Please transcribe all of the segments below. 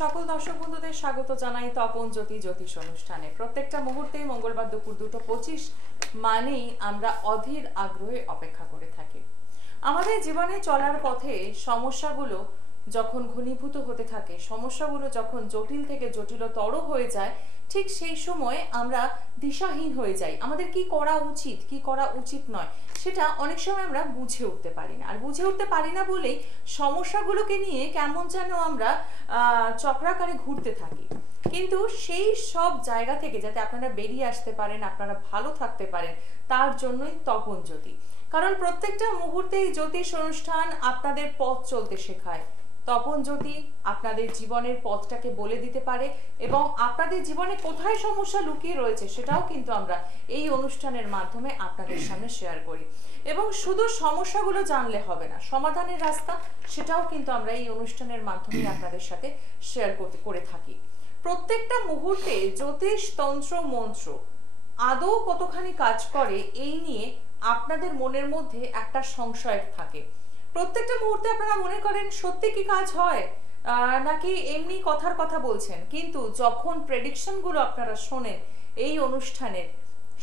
সকল দর্শক বন্ধুদের স্বাগত জানাই তপন জ্যোতি জ্যোতিষ অনুষ্ঠানে। প্রত্যেকটা মুহূর্তেই মঙ্গলবার দুপুর 2:25 মানেই আমরা অধীর আগ্রহে অপেক্ষা করে থাকি। আমাদের জীবনে চলার পথে সমস্যাগুলো যখন ঘনীভূত হতে থাকে, সমস্যাগুলো যখন জটিল থেকে জটিলতর হয়ে যায়, ঠিক সেই সময় আমরা দিশাহীন হয়ে যাই। আমাদের কি করা উচিত, কি করা উচিত নয়, সেটা অনেক সময় আমরা বুঝে উঠতে পারি না। আর বুঝে উঠতে পারি না বলেই সমস্যাগুলোকে নিয়ে কেমন যেন আমরা চক্রাকারে ঘুরতে থাকি। কিন্তু সেই সব জায়গা থেকে যাতে আপনারা বেরিয়ে আসতে পারেন, আপনারা ভালো থাকতে পারেন, তার জন্যই তপন জ্যোতি। কারণ প্রত্যেকটা মুহূর্তেই জ্যোতিষ অনুষ্ঠান আপনাদের পথ চলতে শেখায়। তপন জ্যোতি আপনাদের জীবনের পথটাকে বলে দিতে পারে এবং আপনাদের জীবনে কোথায় সমস্যা লুকিয়ে রয়েছে সেটাও কিন্তু আমরা এই অনুষ্ঠানের মাধ্যমে আপনাদের সামনে শেয়ার করি। এবং শুধু সমস্যাগুলো জানলে হবে না, সমাধানের রাস্তা সেটাও কিন্তু আমরা এই অনুষ্ঠানের মাধ্যমে আপনাদের সাথে শেয়ার করে থাকি। প্রত্যেকটা মুহূর্তে জ্যোতিষ তন্ত্র মন্ত্র আদৌ কতখানি কাজ করে এই নিয়ে আপনাদের মনের মধ্যে একটা সংশয় থাকে। প্রত্যেকটা মুহূর্তে আপনারা মনে করেন সত্যি কি কাজ হয় নাকি এমনি কথার কথা বলছেন, কিন্তু যখন প্রেডিকশন গুলো আপনারা শোনেন এই অনুষ্ঠানের,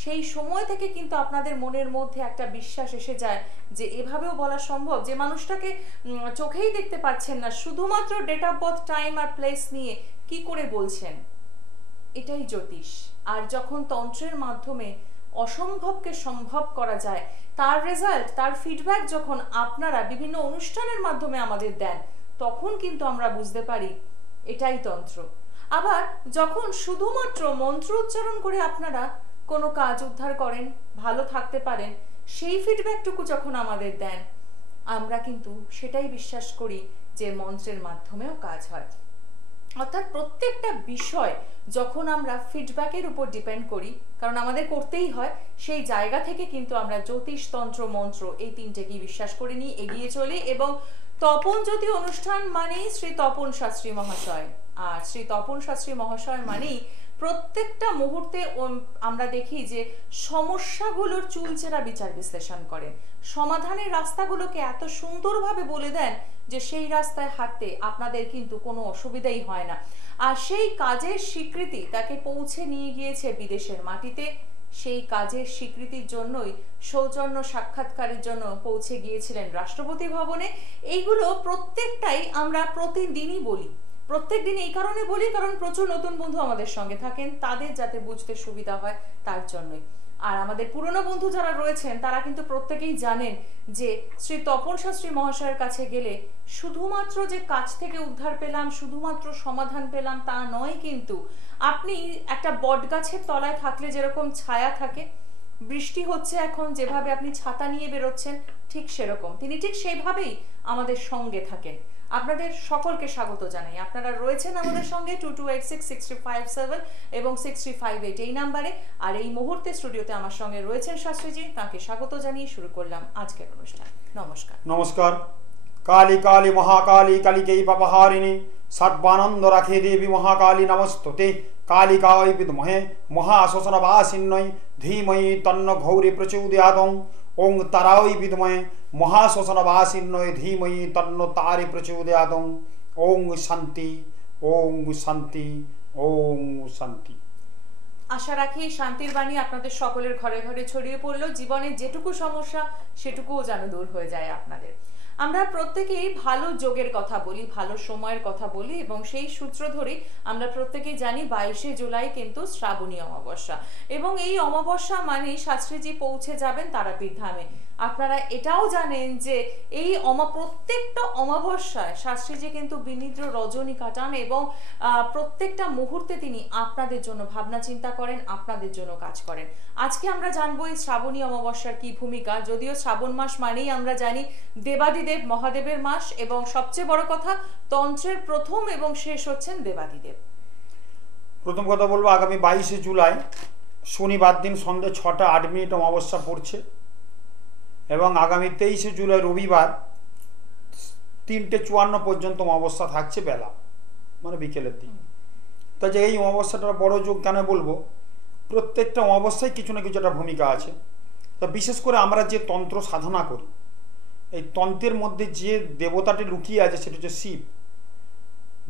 সেই সময় থেকে কিন্তু আপনাদের মনের মধ্যে একটা বিশ্বাস এসে যায় যে এভাবেও বলা সম্ভব। যে মানুষটাকে চোখেই দেখতে পাচ্ছেন না, শুধুমাত্র ডেট অফ বার্থ, টাইম আর প্লেস নিয়ে কি করে বলছেন, এটাই জ্যোতিষ। আর যখন তন্ত্রের মাধ্যমে অসম্ভবকে সম্ভব করা যায়, তার রেজাল্ট, তার ফিডব্যাক যখন আপনারা বিভিন্ন অনুষ্ঠানের মাধ্যমে আমাদের দেন, তখন কিন্তু আমরা বুঝতে পারি এটাই তন্ত্র। আবার যখন শুধুমাত্র মন্ত্র উচ্চারণ করে আপনারা কোনো কাজ উদ্ধার করেন, ভালো থাকতে পারেন, সেই ফিডব্যাকটুকু যখন আমাদের দেন, আমরা কিন্তু সেটাই বিশ্বাস করি যে মন্ত্রের মাধ্যমেও কাজ হয়। অর্থাৎ প্রত্যেকটা বিষয় যখন আমরা ফিডব্যাকের উপর ডিপেন্ড করি, কারণ আমাদের করতেই হয়, সেই জায়গা থেকে কিন্তু আমরা জ্যোতিষ তন্ত্র মন্ত্র এই তিনটেকেই বিশ্বাস করে নিয়ে এগিয়ে চলি। এবং তপন জ্যোতি অনুষ্ঠান মানেই শ্রী তপন শাস্ত্রী মহাশয়, আর শ্রী তপন শাস্ত্রী মহাশয় মানেই প্রত্যেকটা মুহূর্তে আমরা দেখি যে সমস্যাগুলোর চুলচেরা বিচার বিশ্লেষণ করেন, সমাধানের রাস্তাগুলোকে এত সুন্দরভাবে বলে দেন যে সেই রাস্তায় হাঁটতে আপনাদের কিন্তু কোনো অসুবিধাই হয় না। আর সেই কাজের স্বীকৃতি তাকে পৌঁছে নিয়ে গিয়েছে বিদেশের মাটিতে। সেই কাজের স্বীকৃতির জন্যই সৌজন্য সাক্ষাৎকারের জন্য পৌঁছে গিয়েছিলেন রাষ্ট্রপতি ভবনে। এইগুলো প্রত্যেকটাই আমরা প্রতিদিনই বলি। প্রত্যেক দিন এই কারণে বলি কারণ প্রচুর নতুন বন্ধু আমাদের সঙ্গে থাকেন, তাদের যাতে বুঝতে সুবিধা হয় তার জন্যই। আর আমাদের পুরনো বন্ধু যারা রয়েছেন তারা কিন্তু প্রত্যেকেই জানেন যে শ্রী তপন শাস্ত্রী মহাশয়ের কাছে গেলে শুধুমাত্র যে কাজ থেকে উদ্ধার পেলাম, শুধুমাত্র সমাধান পেলাম তা নয়। কিন্তু আপনি একটা বট গাছের তলায় থাকলে যেরকম ছায়া থাকে, বৃষ্টি হচ্ছে এখন যেভাবে আপনি ছাতা নিয়ে বেরোচ্ছেন, ঠিক সেরকম তিনি ঠিক সেইভাবেই আমাদের সঙ্গে থাকেন। আপনাদের সকলকে স্বাগত জানাই। আপনারা রয়েছেন আমাদের সঙ্গে 22866357 এবং 6358 এই নাম্বারে। আর এই মুহূর্তে স্টুডিওতে আমার সঙ্গে রয়েছেন শাস্ত্রীজি, তাকে স্বাগত জানিয়ে শুরু করলাম আজকের অনুষ্ঠান। নমস্কার। নমস্কার। কালী কালী মহাকালী কালিকেই পাপহারিণী সর্বানন্দ রাখে দেবী মহাকালী নমস্তুতে। কালিকায় বিদ্মহে মহাশ্মশানবাসিন্যৈ ধীমহি তন্ন ঘৌরী প্রচোদয়াৎ। ওং তারাই বিদ্মহে মহাশ্মশানবাসিন্যৈ ধীমহি তন্ন তারে প্রচোদয়াৎ। ওং শান্তি, ওং শান্তি, ওং শান্তি। আশা রাখি শান্তির বাণী আপনাদের সকলের ঘরে ঘরে ছড়িয়ে পড়লো। জীবনের যেটুকু সমস্যা সেটুকুও যেন দূর হয়ে যায় আপনাদের। আমরা প্রত্যেকেই ভালো যোগের কথা বলি, ভালো সময়ের কথা বলি এবং সেই সূত্র ধরেই আমরা প্রত্যেকেই জানি 22শে জুলাই কিন্তু শ্রাবণী অমাবস্যা। এবং এই অমাবস্যা মানেই শাস্ত্রীজি পৌঁছে যাবেন তারাপীঠ ধামে। আপনারা এটাও জানেন যে এই প্রত্যেকটা অমাবস্যায় শাস্ত্রীজি কিন্তু বিনিদ্র রজনী কাটান এবং প্রত্যেকটা মুহূর্তে তিনি আপনাদের জন্য ভাবনা চিন্তা করেন, আপনাদের জন্য কাজ করেন। আজকে আমরা জানবো এই শ্রাবণী অমাবস্যার কি ভূমিকা। যদিও শ্রাবণ মাস মানেই আমরা জানি দেবাদিদেব মহাদেবের মাস, এবং সবচেয়ে বড় কথা তন্ত্রের প্রথম এবং শেষ হচ্ছেন দেবাদিদেব। প্রথম কথা বলবো, আগামী 22শে জুলাই শনিবার দিন সন্ধ্যে 6:08 অমাবস্যা পড়ছে এবং আগামী 23শে জুলাই রবিবার 3:54 পর্যন্ত অমাবস্যা থাকছে বেলা, মানে বিকেলের দিন। তা যে এই অমাবস্যাটা বড় যোগ কেন বলবো, প্রত্যেকটা অমাবস্যায় কিছু না কিছু একটা ভূমিকা আছে। তা বিশেষ করে আমরা যে তন্ত্র সাধনা করি, এই তন্ত্রের মধ্যে যে দেবতাটি লুকিয়ে আছে সেটা হচ্ছে শিব।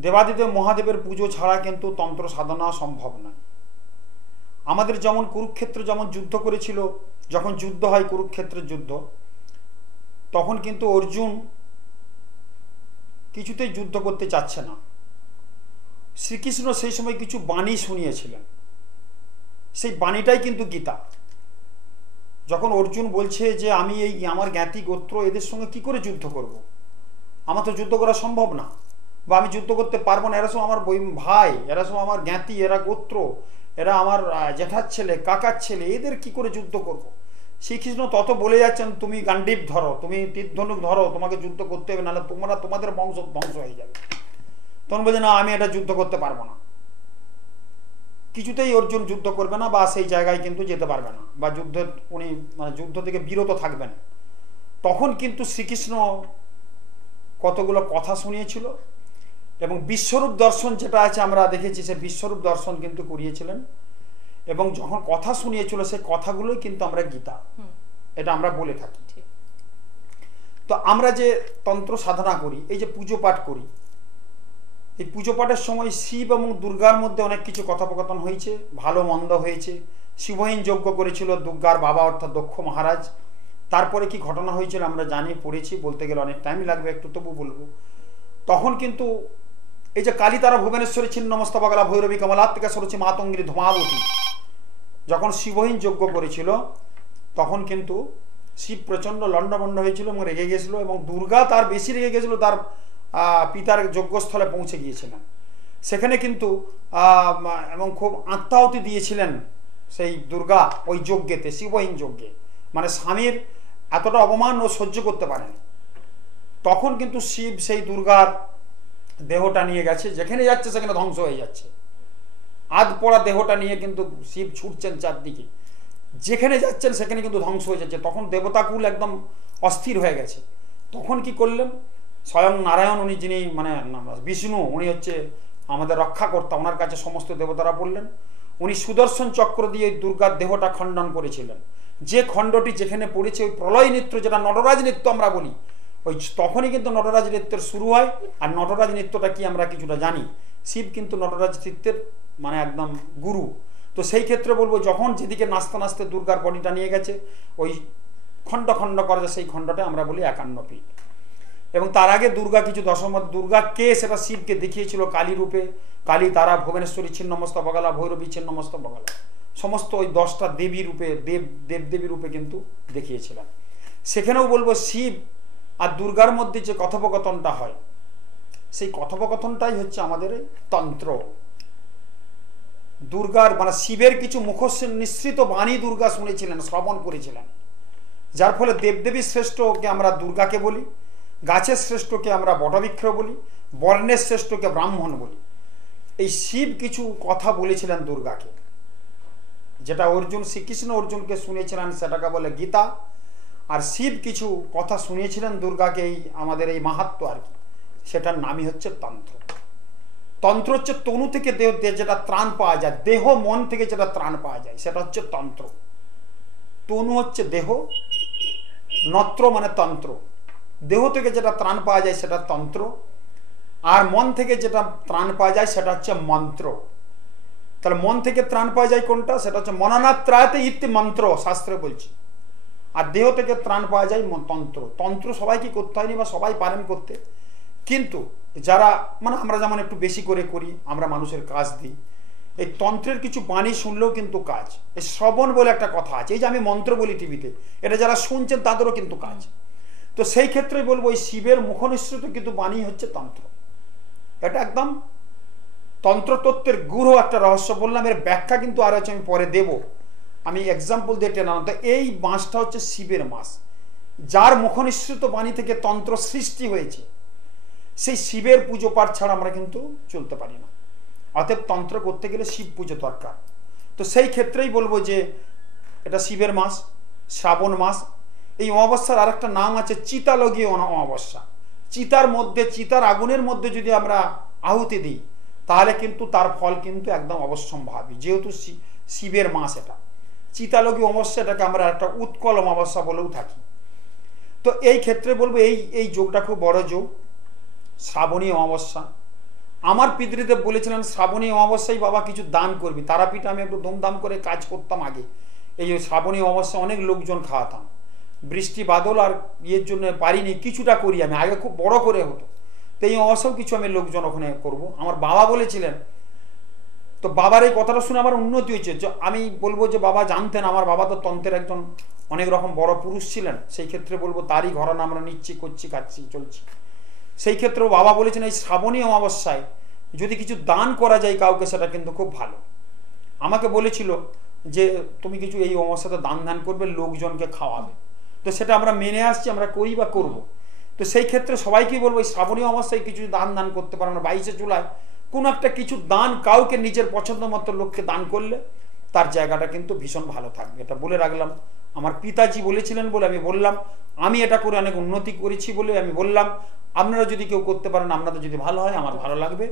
দেবাদিদেব মহাদেবের পুজো ছাড়া কিন্তু তন্ত্র সাধনা সম্ভব নয়। আমাদের যেমন কুরুক্ষেত্র যেমন যুদ্ধ করেছিল, যখন যুদ্ধ হয় কুরুক্ষেত্রের যুদ্ধ, তখন কিন্তু অর্জুন কিছুতেই যুদ্ধ করতে চাচ্ছে না। শ্রীকৃষ্ণ সেই সময় কিছু বাণী শুনিয়েছিলেন, সেই বাণীটাই কিন্তু গীতা। যখন অর্জুন বলছে যে আমি এই আমার জ্ঞাতি গোত্র এদের সঙ্গে কি করে যুদ্ধ করব, আমার তো যুদ্ধ করা সম্ভব না, বা আমি যুদ্ধ করতে পারবো না, এরা সব আমার ভাই, এরা সব আমার জ্ঞাতি, এরা গোত্র, এরা আমার জেঠার ছেলে, কাকার ছেলে, এদের কি করে যুদ্ধ করব। শ্রীকৃষ্ণ তত বলে যাচ্ছেন তুমি গান্ডীব ধরো, তুমি তীরধনুক ধরো, তোমাকে যুদ্ধ করতে হবে, নাহলে তোমাদের বংশ ধ্বংস হয়ে যাবে। তখন বলছে না, আমি এটা যুদ্ধ করতে পারবো না। কিছুতেই অর্জুন যুদ্ধ করবে না, বা সেই জায়গায় কিন্তু যেতে পারবে না, বা যুদ্ধের উনি মানে যুদ্ধ থেকে বিরত থাকবেন। তখন কিন্তু শ্রীকৃষ্ণ কতগুলো কথা শুনিয়েছিল, এবং বিশ্বরূপ দর্শন যেটা আছে আমরা দেখেছি, সে বিশ্বরূপ দর্শন কিন্তু করিয়েছিলেন। এবং যখন কথা শুনিয়েছিল সেই কথাগুলোই কিন্তু আমরা গীতা, এটা আমরা বলে থাকি। তো আমরা যে তন্ত্র সাধনা করি, এই যে পুজো পাঠ করি, এই পুজো পাঠের সময় শিব এবং দুর্গার মধ্যে অনেক কিছু কথোপকথন হয়েছে, ভালো মন্দ হয়েছে। শিবহীন যজ্ঞ করেছিল দুর্গার বাবা অর্থাৎ দক্ষ মহারাজ। তারপরে কি ঘটনা হয়েছিল আমরা জানি, পড়েছি, বলতে গেলে অনেক টাইম লাগবে, একটু তবু বলবো। তখন কিন্তু এই যে কালী তারা ভুবনেশ্বরী ছিন্নমস্তবগলা ভৈরবী কমলাত্মিকা সরচি মাতঙ্গিনী ধূমাবতী, যখন শিবহীন যজ্ঞ করেছিল তখন কিন্তু শিব প্রচণ্ড লণ্ডভণ্ড হয়েছিল এবং রেগে গেছিল, এবং দুর্গা তার বেশি রেগে গেছিল, তার পিতার যজ্ঞস্থলে পৌঁছে গিয়েছিলেন সেখানে কিন্তু, এবং খুব আত্মাহুতি দিয়েছিলেন সেই দুর্গা ওই যজ্ঞেতে, শিবহীন যজ্ঞে। মানে স্বামীর এতটা অপমান ও সহ্য করতে পারেন। তখন কিন্তু শিব সেই দুর্গার দেহটা নিয়ে গেছে, যেখানে যাচ্ছে সেখানে ধ্বংস হয়ে যাচ্ছে। আধ পড়া দেহটা নিয়ে কিন্তু শিব ছুটছেন চারদিকে, যেখানে যাচ্ছেন সেখানে কিন্তু ধ্বংস হয়ে যাচ্ছে। তখন দেবতাকুল একদম অস্থির হয়ে গেছে। তখন কি করলেন, স্বয়ং নারায়ণ, উনি যিনি মানে বিষ্ণু, উনি হচ্ছে আমাদের রক্ষাকর্তা, ওনার কাছে সমস্ত দেবতারা বললেন। উনি সুদর্শন চক্র দিয়ে ওই দুর্গার দেহটা খণ্ডন করেছিলেন। যে খণ্ডটি যেখানে পড়েছে, ওই প্রলয় নৃত্য, যেটা নটরাজ নৃত্য আমরা বলি, ওই তখনই কিন্তু নটরাজ নৃত্যের শুরু হয়। আর নটরাজ নৃত্যটা কি আমরা কিছুটা জানি, শিব কিন্তু নটরাজ নৃত্যের মানে একদম গুরু। তো সেই ক্ষেত্রে বলবো, যখন যেদিকে নাচতে নাচতে দুর্গার বডিটা নিয়ে গেছে, ওই খণ্ড খণ্ড করা যায়, সেই খণ্ডটা আমরা বলি 51 পীঠ। এবং তার আগে দুর্গা কিছু দশমত, দুর্গা কে সেটা শিবকে দেখিয়েছিল কালী রূপে। কালী তারা ভুবনেশ্বরী ছিন্নমস্তবগলা ভৈরবী ছিন্নমস্তবগলা, সমস্ত ওই 10টা দেবী রূপে, দেবদেবী রূপে কিন্তু দেখিয়েছিলেন। সেখানেও বলবো শিব আর দুর্গার মধ্যে যে কথোপকথনটা হয়, সেই কথোপকথনটাই হচ্ছে আমাদের এই তন্ত্র। দুর্গার মানে শিবের কিছু মুখস্থ নিঃসৃত বাণী দুর্গা শুনেছিলেন, শ্রবণ করেছিলেন, যার ফলে দেবদেবী শ্রেষ্ঠকে আমরা দুর্গাকে বলি, গাছের শ্রেষ্ঠকে আমরা বটবৃক্ষ বলি, বর্ণের শ্রেষ্ঠকে ব্রাহ্মণ বলি। এই শিব কিছু কথা বলেছিলেন দুর্গাকে, যেটা অর্জুন, শ্রীকৃষ্ণ অর্জুনকে শুনেছিলেন, সেটাকে বলে গীতা। আর শিব কিছু কথা শুনিয়েছিলেন দুর্গাকে, এই আমাদের এই মাহাত্ম্য আর কি, সেটার নামই হচ্ছে তন্ত্র। তন্ত্র হচ্ছে তনু থেকে দেহ, যেটা ত্রাণ পাওয়া যায়, দেহ মন থেকে যেটা ত্রাণ পাওয়া যায়, সেটা হচ্ছে তন্ত্র। তনু হচ্ছে দেহ, নত্র মানে তন্ত্র। দেহ থেকে যেটা ত্রাণ পাওয়া যায় সেটা তন্ত্র, আর মন থেকে যেটা ত্রাণ পাওয়া যায় সেটা হচ্ছে মন্ত্র। তাহলে মন থেকে ত্রাণ পাওয়া যায় কোনটা, সেটা হচ্ছে মননাত্রায়তে ইতি মন্ত্র, শাস্ত্রে বলছি। আর দেহ থেকে ত্রাণ পাওয়া যায় তন্ত্র। তন্ত্র সবাইকে করতে হয়নি, বা সবাই পারেন করতে, কিন্তু যারা মানে আমরা যেমন একটু বেশি করে করি, আমরা মানুষের কাজ দিই, এই তন্ত্রের কিছু বাণী শুনলেও কিন্তু কাজ। এই শ্রবণ বলে একটা কথা আছে, এই যে আমি মন্ত্র বলি টিভিতে, এটা যারা শুনছেন তাদেরও কিন্তু কাজ। তো সেই ক্ষেত্রে বলবো, এই শিবের মুখনিসৃত কিন্তু বাণী হচ্ছে তন্ত্র। এটা একদম তন্ত্রতত্ত্বের গূঢ় একটা রহস্য বললাম, এর ব্যাখ্যা কিন্তু আর হচ্ছে আমি পরে দেব। আমি এক্সাম্পল দিয়ে টেনাম। তো এই মাসটা হচ্ছে শিবের মাস, যার মুখনিসৃত বাণী থেকে তন্ত্র সৃষ্টি হয়েছে। সেই শিবের পুজো পাঠ ছাড়া আমরা কিন্তু চলতে পারি না। অতএব তন্ত্র করতে গেলে শিব পুজো দরকার। তো সেই ক্ষেত্রেই বলবো যে এটা শিবের মাস, শ্রাবণ মাস। এই অমাবস্যার আর একটা নাম আছে চিতালগীয় অমাবস্যা। চিতার মধ্যে, চিতার আগুনের মধ্যে যদি আমরা আহুতি দিই, তাহলে কিন্তু তার ফল কিন্তু একদম অবশ্যম্ভাবী, যেহেতু শিবের মাস এটা। চিতালগী অমাবস্যা, এটাকে আমরা একটা উৎকল অমাবস্যা বলেও থাকি। তো এই ক্ষেত্রে বলবো এই যোগটা খুব বড় যোগ, শ্রাবণী অমাবস্যা। আমার পিতৃদেব বলেছিলেন শ্রাবণী অমাবস্যায় বাবা কিছু দান করবি। তারাপীঠে আমি একটু ধুমধাম করে কাজ করতাম আগে, এই যে শ্রাবণী অমাবস্যা অনেক লোকজন খাওয়াতাম, বৃষ্টি বাদল আর ইয়ের জন্য পারিনি, কিছুটা করি আমি, আগে খুব বড় করে হতো, তো এই অবস্থাও কিছু আমি লোকজন ওখানে করব। আমার বাবা বলেছিলেন, তো বাবার এই কথাটা শুনে আমার উন্নতি হয়েছে। আমি বলবো যে বাবা জানতেন, আমার বাবা তো তন্ত্রের একজন অনেক রকম বড় পুরুষ ছিলেন, সেই ক্ষেত্রে বলবো তারই ঘরানা আমরা নিচ্ছি, করছি, খাচ্ছি, চলছি। সেই ক্ষেত্রেও বাবা বলেছেন এই শ্রাবণী অমাবস্যায় যদি কিছু দান করা যায় কাউকে, সেটা কিন্তু খুব ভালো। আমাকে বলেছিল যে তুমি কিছু এই অমাবস্যাতে দান ধ্যান করবে, লোকজনকে খাওয়াবে, তো সেটা আমরা মেনে আসছি, আমরা করি বা করব। তো সেই ক্ষেত্রে সবাইকেই বলবো এই শ্রাবণী অমাবস্যায় কিছু দান করতে পারে। আমরা 22শে জুলাই কোনো একটা কিছু দান কাউকে নিজের পছন্দ মতো লোককে দান করলে তার জায়গাটা কিন্তু ভীষণ ভালো থাকবে, এটা বলে রাখলাম। আমার পিতাজি বলেছিলেন বলে আমি বললাম, আমি এটা করে অনেক উন্নতি করেছি বলে আমি বললাম। আপনারা যদি কেউ করতে পারেন, আপনাদের যদি ভালো হয় আমার ভালো লাগবে।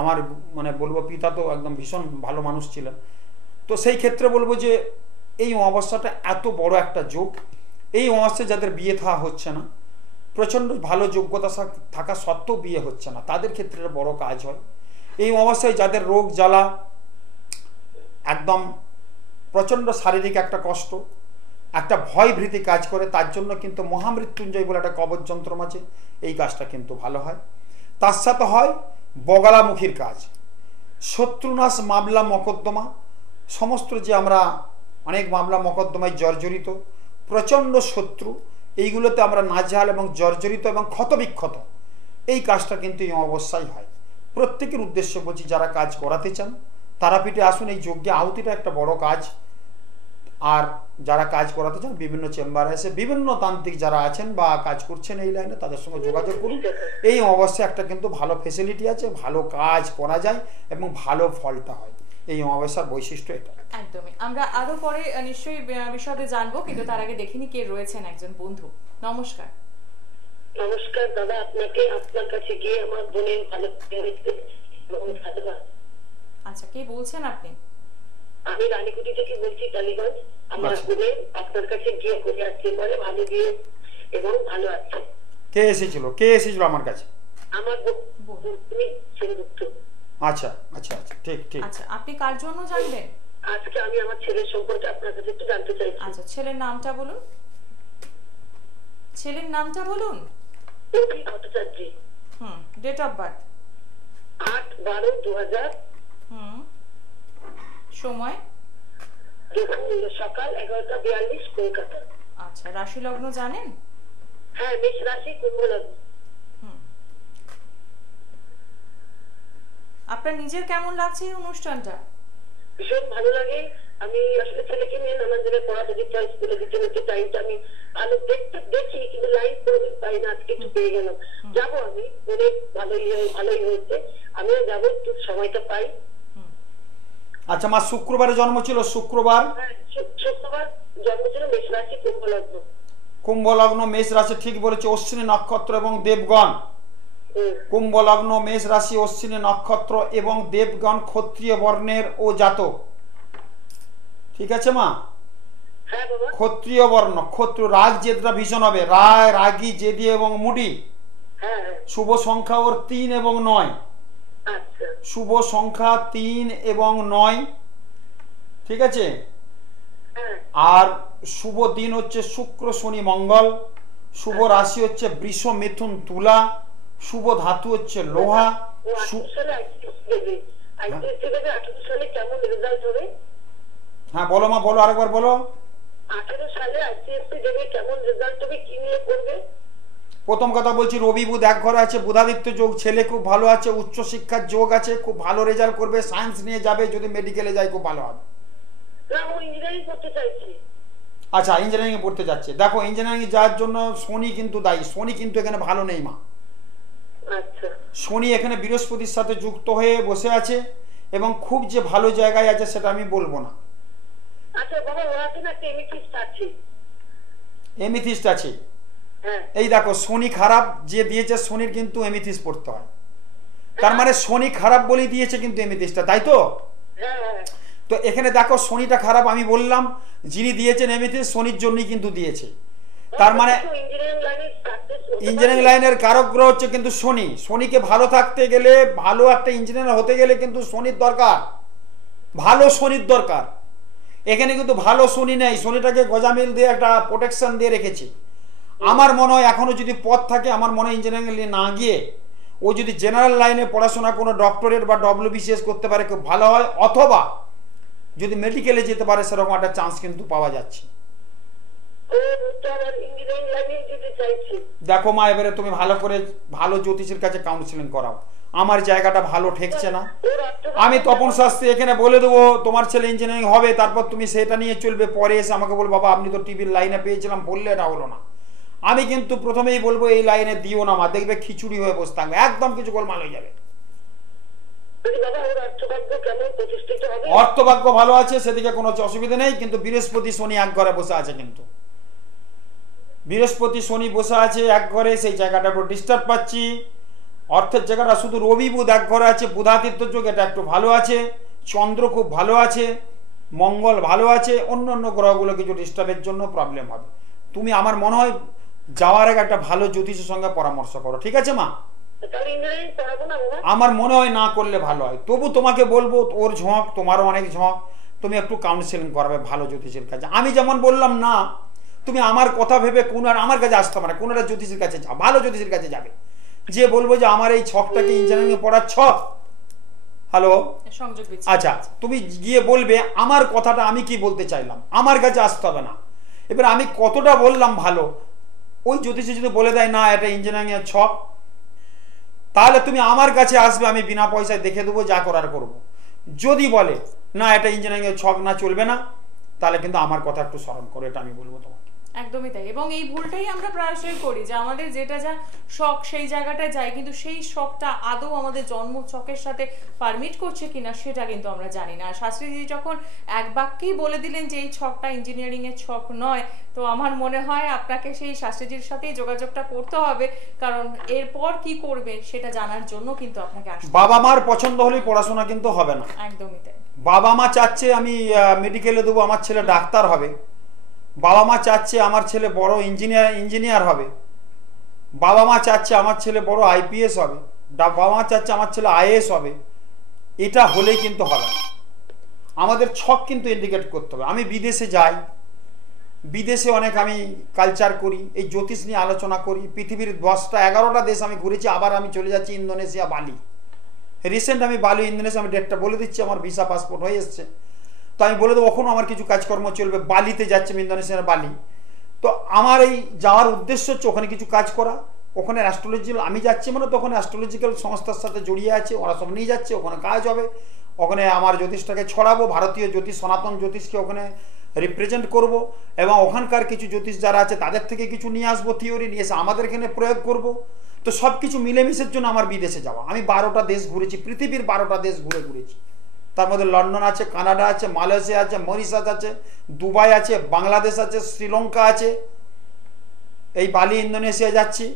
আমার মানে বলবো পিতা তো একদম ভীষণ ভালো মানুষ ছিলেন। তো সেই ক্ষেত্রে বলবো যে এই অমাবস্যাটা এত বড় একটা যোগ, এই অমাবস্যায় যাদের বিয়ে থাকা হচ্ছে না, প্রচণ্ড ভালো যোগ্যতা থাকা সত্ত্বেও বিয়ে হচ্ছে না, তাদের ক্ষেত্রে বড় কাজ হয়। এই অমাবস্যায় যাদের রোগ জ্বালা, একদম প্রচণ্ড শারীরিক একটা কষ্ট, একটা ভয় ভীতি কাজ করে, তার জন্য কিন্তু মহামৃত্যুঞ্জয় বলে একটা কবচ যন্ত্র আছে, এই কাজটা কিন্তু ভালো হয়। তার সাথে হয় বগলামুখীর কাজ, শত্রুনাশ মামলা মকদ্দমা, সমস্ত যে আমরা অনেক মামলা মকদ্দমায় জর্জরিত, প্রচণ্ড শত্রু, এইগুলোতে আমরা নাজেহাল এবং জর্জরিত এবং ক্ষতবিক্ষত, এই কাজটা কিন্তু এই অমাবস্যায় হয়। প্রত্যেকের উদ্দেশ্যে বলছি, যারা কাজ করাতে চান তারাপীঠে আসুন, এই যজ্ঞে আহুতিটা একটা বড় কাজ। আর যারা কাজ করাতে চান বিভিন্ন চেম্বারে এসে বিভিন্ন তান্ত্রিক যারা আছেন বা কাজ করছেন এই লাইনে, তাদের সঙ্গে যোগাযোগ করুন। এই অমাবস্যায় একটা কিন্তু ভালো ফেসিলিটি আছে, ভালো কাজ করা যায় এবং ভালো ফলটা হয়। এই অমাবস্যার বৈশিষ্ট্য এটা। একদমই, আমরা আরো পরে নিশ্চয়ই বিশদে জানবো, কিন্তু তার আগে দেখিনি কে রয়েছেন একজন বন্ধু। নমস্কার। নমস্কার দাদা, আপনাকে আপনার কাছে গিয়ে আমার বোনের ভালো হয়েছে এবং ধন্যবাদ। আচ্ছা, কে বলছেন আপনি? আমি রানীকুটি থেকে বলছি, টালিগঞ্জ। আমার আচ্ছা। বোনের আপনার কাছে গিয়ে করে আসছে, বলে ভালো গিয়ে এবং ভালো আছে। কে এসেছিল আমার কাছে? আমার তুমি সেনগুপ্ত। আচ্ছা আচ্ছা আচ্ছা, ঠিক ঠিক। আচ্ছা, আপনি কার জন্য জানবেন? আজকে আমি আমার ছেলের সম্পর্কে আপনার কাছে একটু জানতে চাইছি। আচ্ছা, ছেলের নামটা বলুন। ছেলের নামটা বলুন। Abhi Bhattacharya. Date of birth? 8/12/2000। সময়? সকাল 11:42 কলকাতা। আচ্ছা, রাশি লগ্ন জানেন? হ্যাঁ, মেষ রাশি, কুম্ভ লগ্ন। আপনার নিজের কেমন লাগছে এই অনুষ্ঠানটা? ভীষণ ভালো লাগে। আমি আসলে ছেলেকে নিয়ে নানান জায়গায় পড়াতে দিতে হয়, স্কুলে দিতে হচ্ছে, টাইমটা আমি আলো দেখি কিন্তু লাইভ কোনোদিন পাই না, আজকে একটু পেয়ে গেলাম। যাবো আমি, মনে ভালোই হয়েছে, আমিও যাবো, একটু সময়টা পাই। আচ্ছা মা, শুক্রবারে জন্ম ছিল? শুক্রবার জন্ম ছিল, মেষ রাশি, কুম্ভ লগ্ন। কুম্ভ লগ্ন মেষ রাশি, ঠিক বলেছে। অশ্বিনী নক্ষত্র এবং দেবগণ। কুম্ভ লগ্ন মেষ রাশি, অশ্বিনী নক্ষত্র এবং দেবগণ, ক্ষত্রিয় বর্ণের ও জাতক। ঠিক আছে মা? হ্যাঁ বাবা। ক্ষত্রিয় বর্ণ, রাগ জেদরা ভীষণ হবে, রায় রাগী জেদি এবং মুডি। হ্যাঁ। শুভ সংখ্যা ওর 3 এবং 9। আচ্ছা। শুভ সংখ্যা 3 এবং 9, ঠিক আছে। আর শুভ দিন হচ্ছে শুক্র শনি মঙ্গল। শুভ রাশি হচ্ছে বৃষ মিথুন তুলা। শুভ ধাতু হচ্ছে লোহা। হ্যাঁ বলো মা, বলো, আরেকবার বলো। 18 সালে আইসিএসসি দেবে, কেমন রেজাল্ট হবে, কি নিয়ে পড়বে? প্রথম কথা বলছি, রবি বুধ এক ঘরে আছে, বুধাদিত্য যোগ, ছেলে খুব ভালো আছে, উচ্চ শিক্ষার যোগ আছে, খুব ভালো রেজাল্ট করবে, সায়েন্স নিয়ে যাবে, যদি মেডিকেলে যায় খুব ভালো হবে। না, ও ইঞ্জিনিয়ারিং করতে চাইছে। আচ্ছা, ইঞ্জিনিয়ারিং পড়তে যাচ্ছে। দেখো, ইঞ্জিনিয়ারিং যাওয়ার জন্য শনি কিন্তু দায়ী, শনি কিন্তু এখানে ভালো নেই মা। আচ্ছা। শনি এখানে বৃহস্পতির সাথে যুক্ত হয়ে বসে আছে এবং খুব যে ভালো জায়গায় আছে সেটা আমি বলবো না। আচ্ছা বাবা, ওরা তো না এমিথিস্ট আছে। এমিথিস্ট আছে? হ্যাঁ। এই দেখো, শনি খারাপ যে দিয়েছে, শনির কিন্তু এমিথিস্ট পড়তে হয়। তার মানে শনি খারাপ বলেই দিয়েছে কিন্তু এমিথিস্টটা, তাই তো? হ্যাঁ। তো এখানে দেখো, শনিটা খারাপ আমি বললাম, যিনি দিয়েছেন এমিথিস্ট শনির জন্যই কিন্তু দিয়েছে। তার মানে ইঞ্জিনিয়ারিং লাইনে সাকসেস ইঞ্জিনিয়ারিং লাইনের কারক গ্রহ হচ্ছে কিন্তু শনি। শনিকে ভালো থাকতে গেলে, ভালো একটা ইঞ্জিনিয়ার হতে গেলে কিন্তু শনির দরকার, ভালো শনির দরকার। এখানে কিন্তু ভালো শনি নেই, শনিটাকে গজামিল দিয়ে একটা প্রোটেকশন দিয়ে রেখেছে। আমার মনে হয় এখনো যদি পথ থাকে, আমার মনে হয় ইঞ্জিনিয়ারিং লাইনে না গিয়ে ও যদি জেনারেল লাইনে পড়াশোনা কোনো ডক্টরেট বা WBCS করতে পারে খুব ভালো হয়, অথবা যদি মেডিকেলে যেতে পারে সেরকম একটা চান্স কিন্তু পাওয়া যাচ্ছে। ইঞ্জিনিয়ারিং লাইনে যেতে চাইছি। দেখো মা, এবারে তুমি ভালো করে ভালো জ্যোতিষের কাছে কাউন্সিলিং করাও। আমার জায়গাটা ভালো ঠেকছে না, আমি তপন শাস্ত্রী এখানে বলে দেবো তোমার ছেলে ইঞ্জিনিয়ারিং হবে, তারপর তুমি সেটা নিয়ে চলবে। পরে এসে আমাকে বল বাবা আপনি তো টিভির লাইনে পেয়েছিলাম, বললে এটা হলো না। আমি কিন্তু প্রথমেই বলবো এই লাইনে দিও না মা, দেখবে খিচুড়ি হয়ে বসে থাকবে, একদম কিছু গোলমাল হয়ে যাবে। অর্থভাগ্য ভালো আছে, সেদিকে কোনো অসুবিধা নেই, কিন্তু বৃহস্পতি শনি এক ঘরে বসে আছে। কিন্তু বৃহস্পতি শনি বসে আছে এক ঘরে, সেই জায়গাটা একটু ডিস্টার্ব পাচ্ছি। অর্থের জায়গাটা শুধু রবি বুধ এক ঘরে আছে, বুধাদিত্য যোগ এটা একটু ভালো আছে, চন্দ্র খুব ভালো আছে, মঙ্গল ভালো আছে, অন্য অন্য গ্রহগুলো কিছু ডিস্টার্বের জন্য প্রবলেম হবে। তুমি আমার মনে হয় যাওয়ার আগে একটা ভালো জ্যোতিষের সঙ্গে পরামর্শ করো, ঠিক আছে মা? আমার মনে হয় না করলে ভালো হয়। তবু তোমাকে বলবো, ওর ঝোঁক তোমারও অনেক ঝোঁক, তুমি একটু কাউন্সিলিং করবে ভালো জ্যোতিষের কাছে। আমি যেমন বললাম না, তুমি আমার কথা ভেবে আমার কাছে আসতে পারে, কোনো একটা জ্যোতিষের কাছে যাও, ভালো জ্যোতিষের কাছে যাবে, যে বলবো যে আমার এই ছকটাকে ইঞ্জিনিয়ারিং পড়ার ছক। হ্যালো, আচ্ছা, তুমি গিয়ে বলবে আমার কথাটা আমি কি বলতে চাইলাম, আমার কাছে আসতে হবে না। এবার আমি কতটা বললাম ভালো, ওই জ্যোতিষী যদি বলে দেয় না এটা ইঞ্জিনিয়ারিং এর ছক, তাহলে তুমি আমার কাছে আসবে, আমি বিনা পয়সায় দেখে দেবো, যা করার করব। যদি বলে না এটা ইঞ্জিনিয়ারিং এর ছক না, চলবে না, তাহলে কিন্তু আমার কথা একটু স্মরণ করো, এটা আমি বলবো তোমাকে। একদমই তাই। এবং এই ভুলটাই আমরা প্রায়শই করি, যে আমাদের যেটা যা শখ সেই জায়গাটায় যাই, কিন্তু সেই শখটা আদৌ আমাদের জন্ম ছকের সাথে পারমিট করছে কিনা সেটা কিন্তু আমরা জানি না। আর শাস্ত্রীজি যখন এক বাক্যেই বলে দিলেন যে এই ছকটা ইঞ্জিনিয়ারিং এর ছক নয়, তো আমার মনে হয় আপনাকে সেই শাস্ত্রীজির সাথেই যোগাযোগটা করতে হবে, কারণ এরপর কি করবে সেটা জানার জন্য কিন্তু আপনাকে আসতে হবে। বাবা মার পছন্দ হলেই পড়াশোনা কিন্তু হবে না। একদমই তাই। বাবা মা চাচ্ছে আমি মেডিকেলে দেবো, আমার ছেলে ডাক্তার হবে। বাবা মা চাচ্ছে আমার ছেলে বড় ইঞ্জিনিয়ার হবে। বাবা মা চাচ্ছে আমার ছেলে বড় IPS হবে। বাবা মা চাচ্ছে আমার ছেলে IAS হবে। এটা হলেই কিন্তু হবে না, আমাদের ছক কিন্তু ইন্ডিকেট করতে হবে। আমি বিদেশে যাই, বিদেশে অনেক আমি কালচার করি, এই জ্যোতিষ নিয়ে আলোচনা করি। পৃথিবীর 10টা 11টা দেশ আমি ঘুরেছি, আবার আমি চলে যাচ্ছি ইন্দোনেশিয়া, বালি। রিসেন্ট আমি বালি ইন্দোনেশিয়া, আমি ডেটটা বলে দিচ্ছি, আমার ভিসা পাসপোর্ট হয়ে এসছে, তো আমি বলে দেবো ওখানেও আমার কিছু কাজকর্ম চলবে। বালিতে যাচ্ছে আমি, ইন্দোনেশিয়ার বালি। তো আমার এই যাওয়ার উদ্দেশ্য হচ্ছে ওখানে কিছু কাজ করা। ওখানে অ্যাস্ট্রোলজিক্যাল, আমি যাচ্ছি মানে তো ওখানে অ্যাস্ট্রোলজিক্যাল সংস্থার সাথে জড়িয়ে আছে, ওরা সব নিয়ে যাচ্ছে, ওখানে কাজ হবে। ওখানে আমার জ্যোতিষটাকে ছড়াবো, ভারতীয় জ্যোতিষ, সনাতন জ্যোতিষকে ওখানে রিপ্রেজেন্ট করব, এবং ওখানকার কিছু জ্যোতিষ যারা আছে তাদের থেকে কিছু নিয়ে আসবো, থিওরি নিয়ে এসে আমাদের এখানে প্রয়োগ করব। তো সব কিছু মিলেমিশের জন্য আমার বিদেশে যাওয়া। আমি 12টা দেশ ঘুরেছি, পৃথিবীর 12টা দেশ ঘুরেছি। তার মধ্যে লন্ডন আছে, কানাডা আছে, মালয়েশিয়া আছে, মরিশাস আছে, দুবাই আছে, বাংলাদেশ আছে, শ্রীলঙ্কা আছে। এই বালি ইন্দোনেশিয়া যাচ্ছি,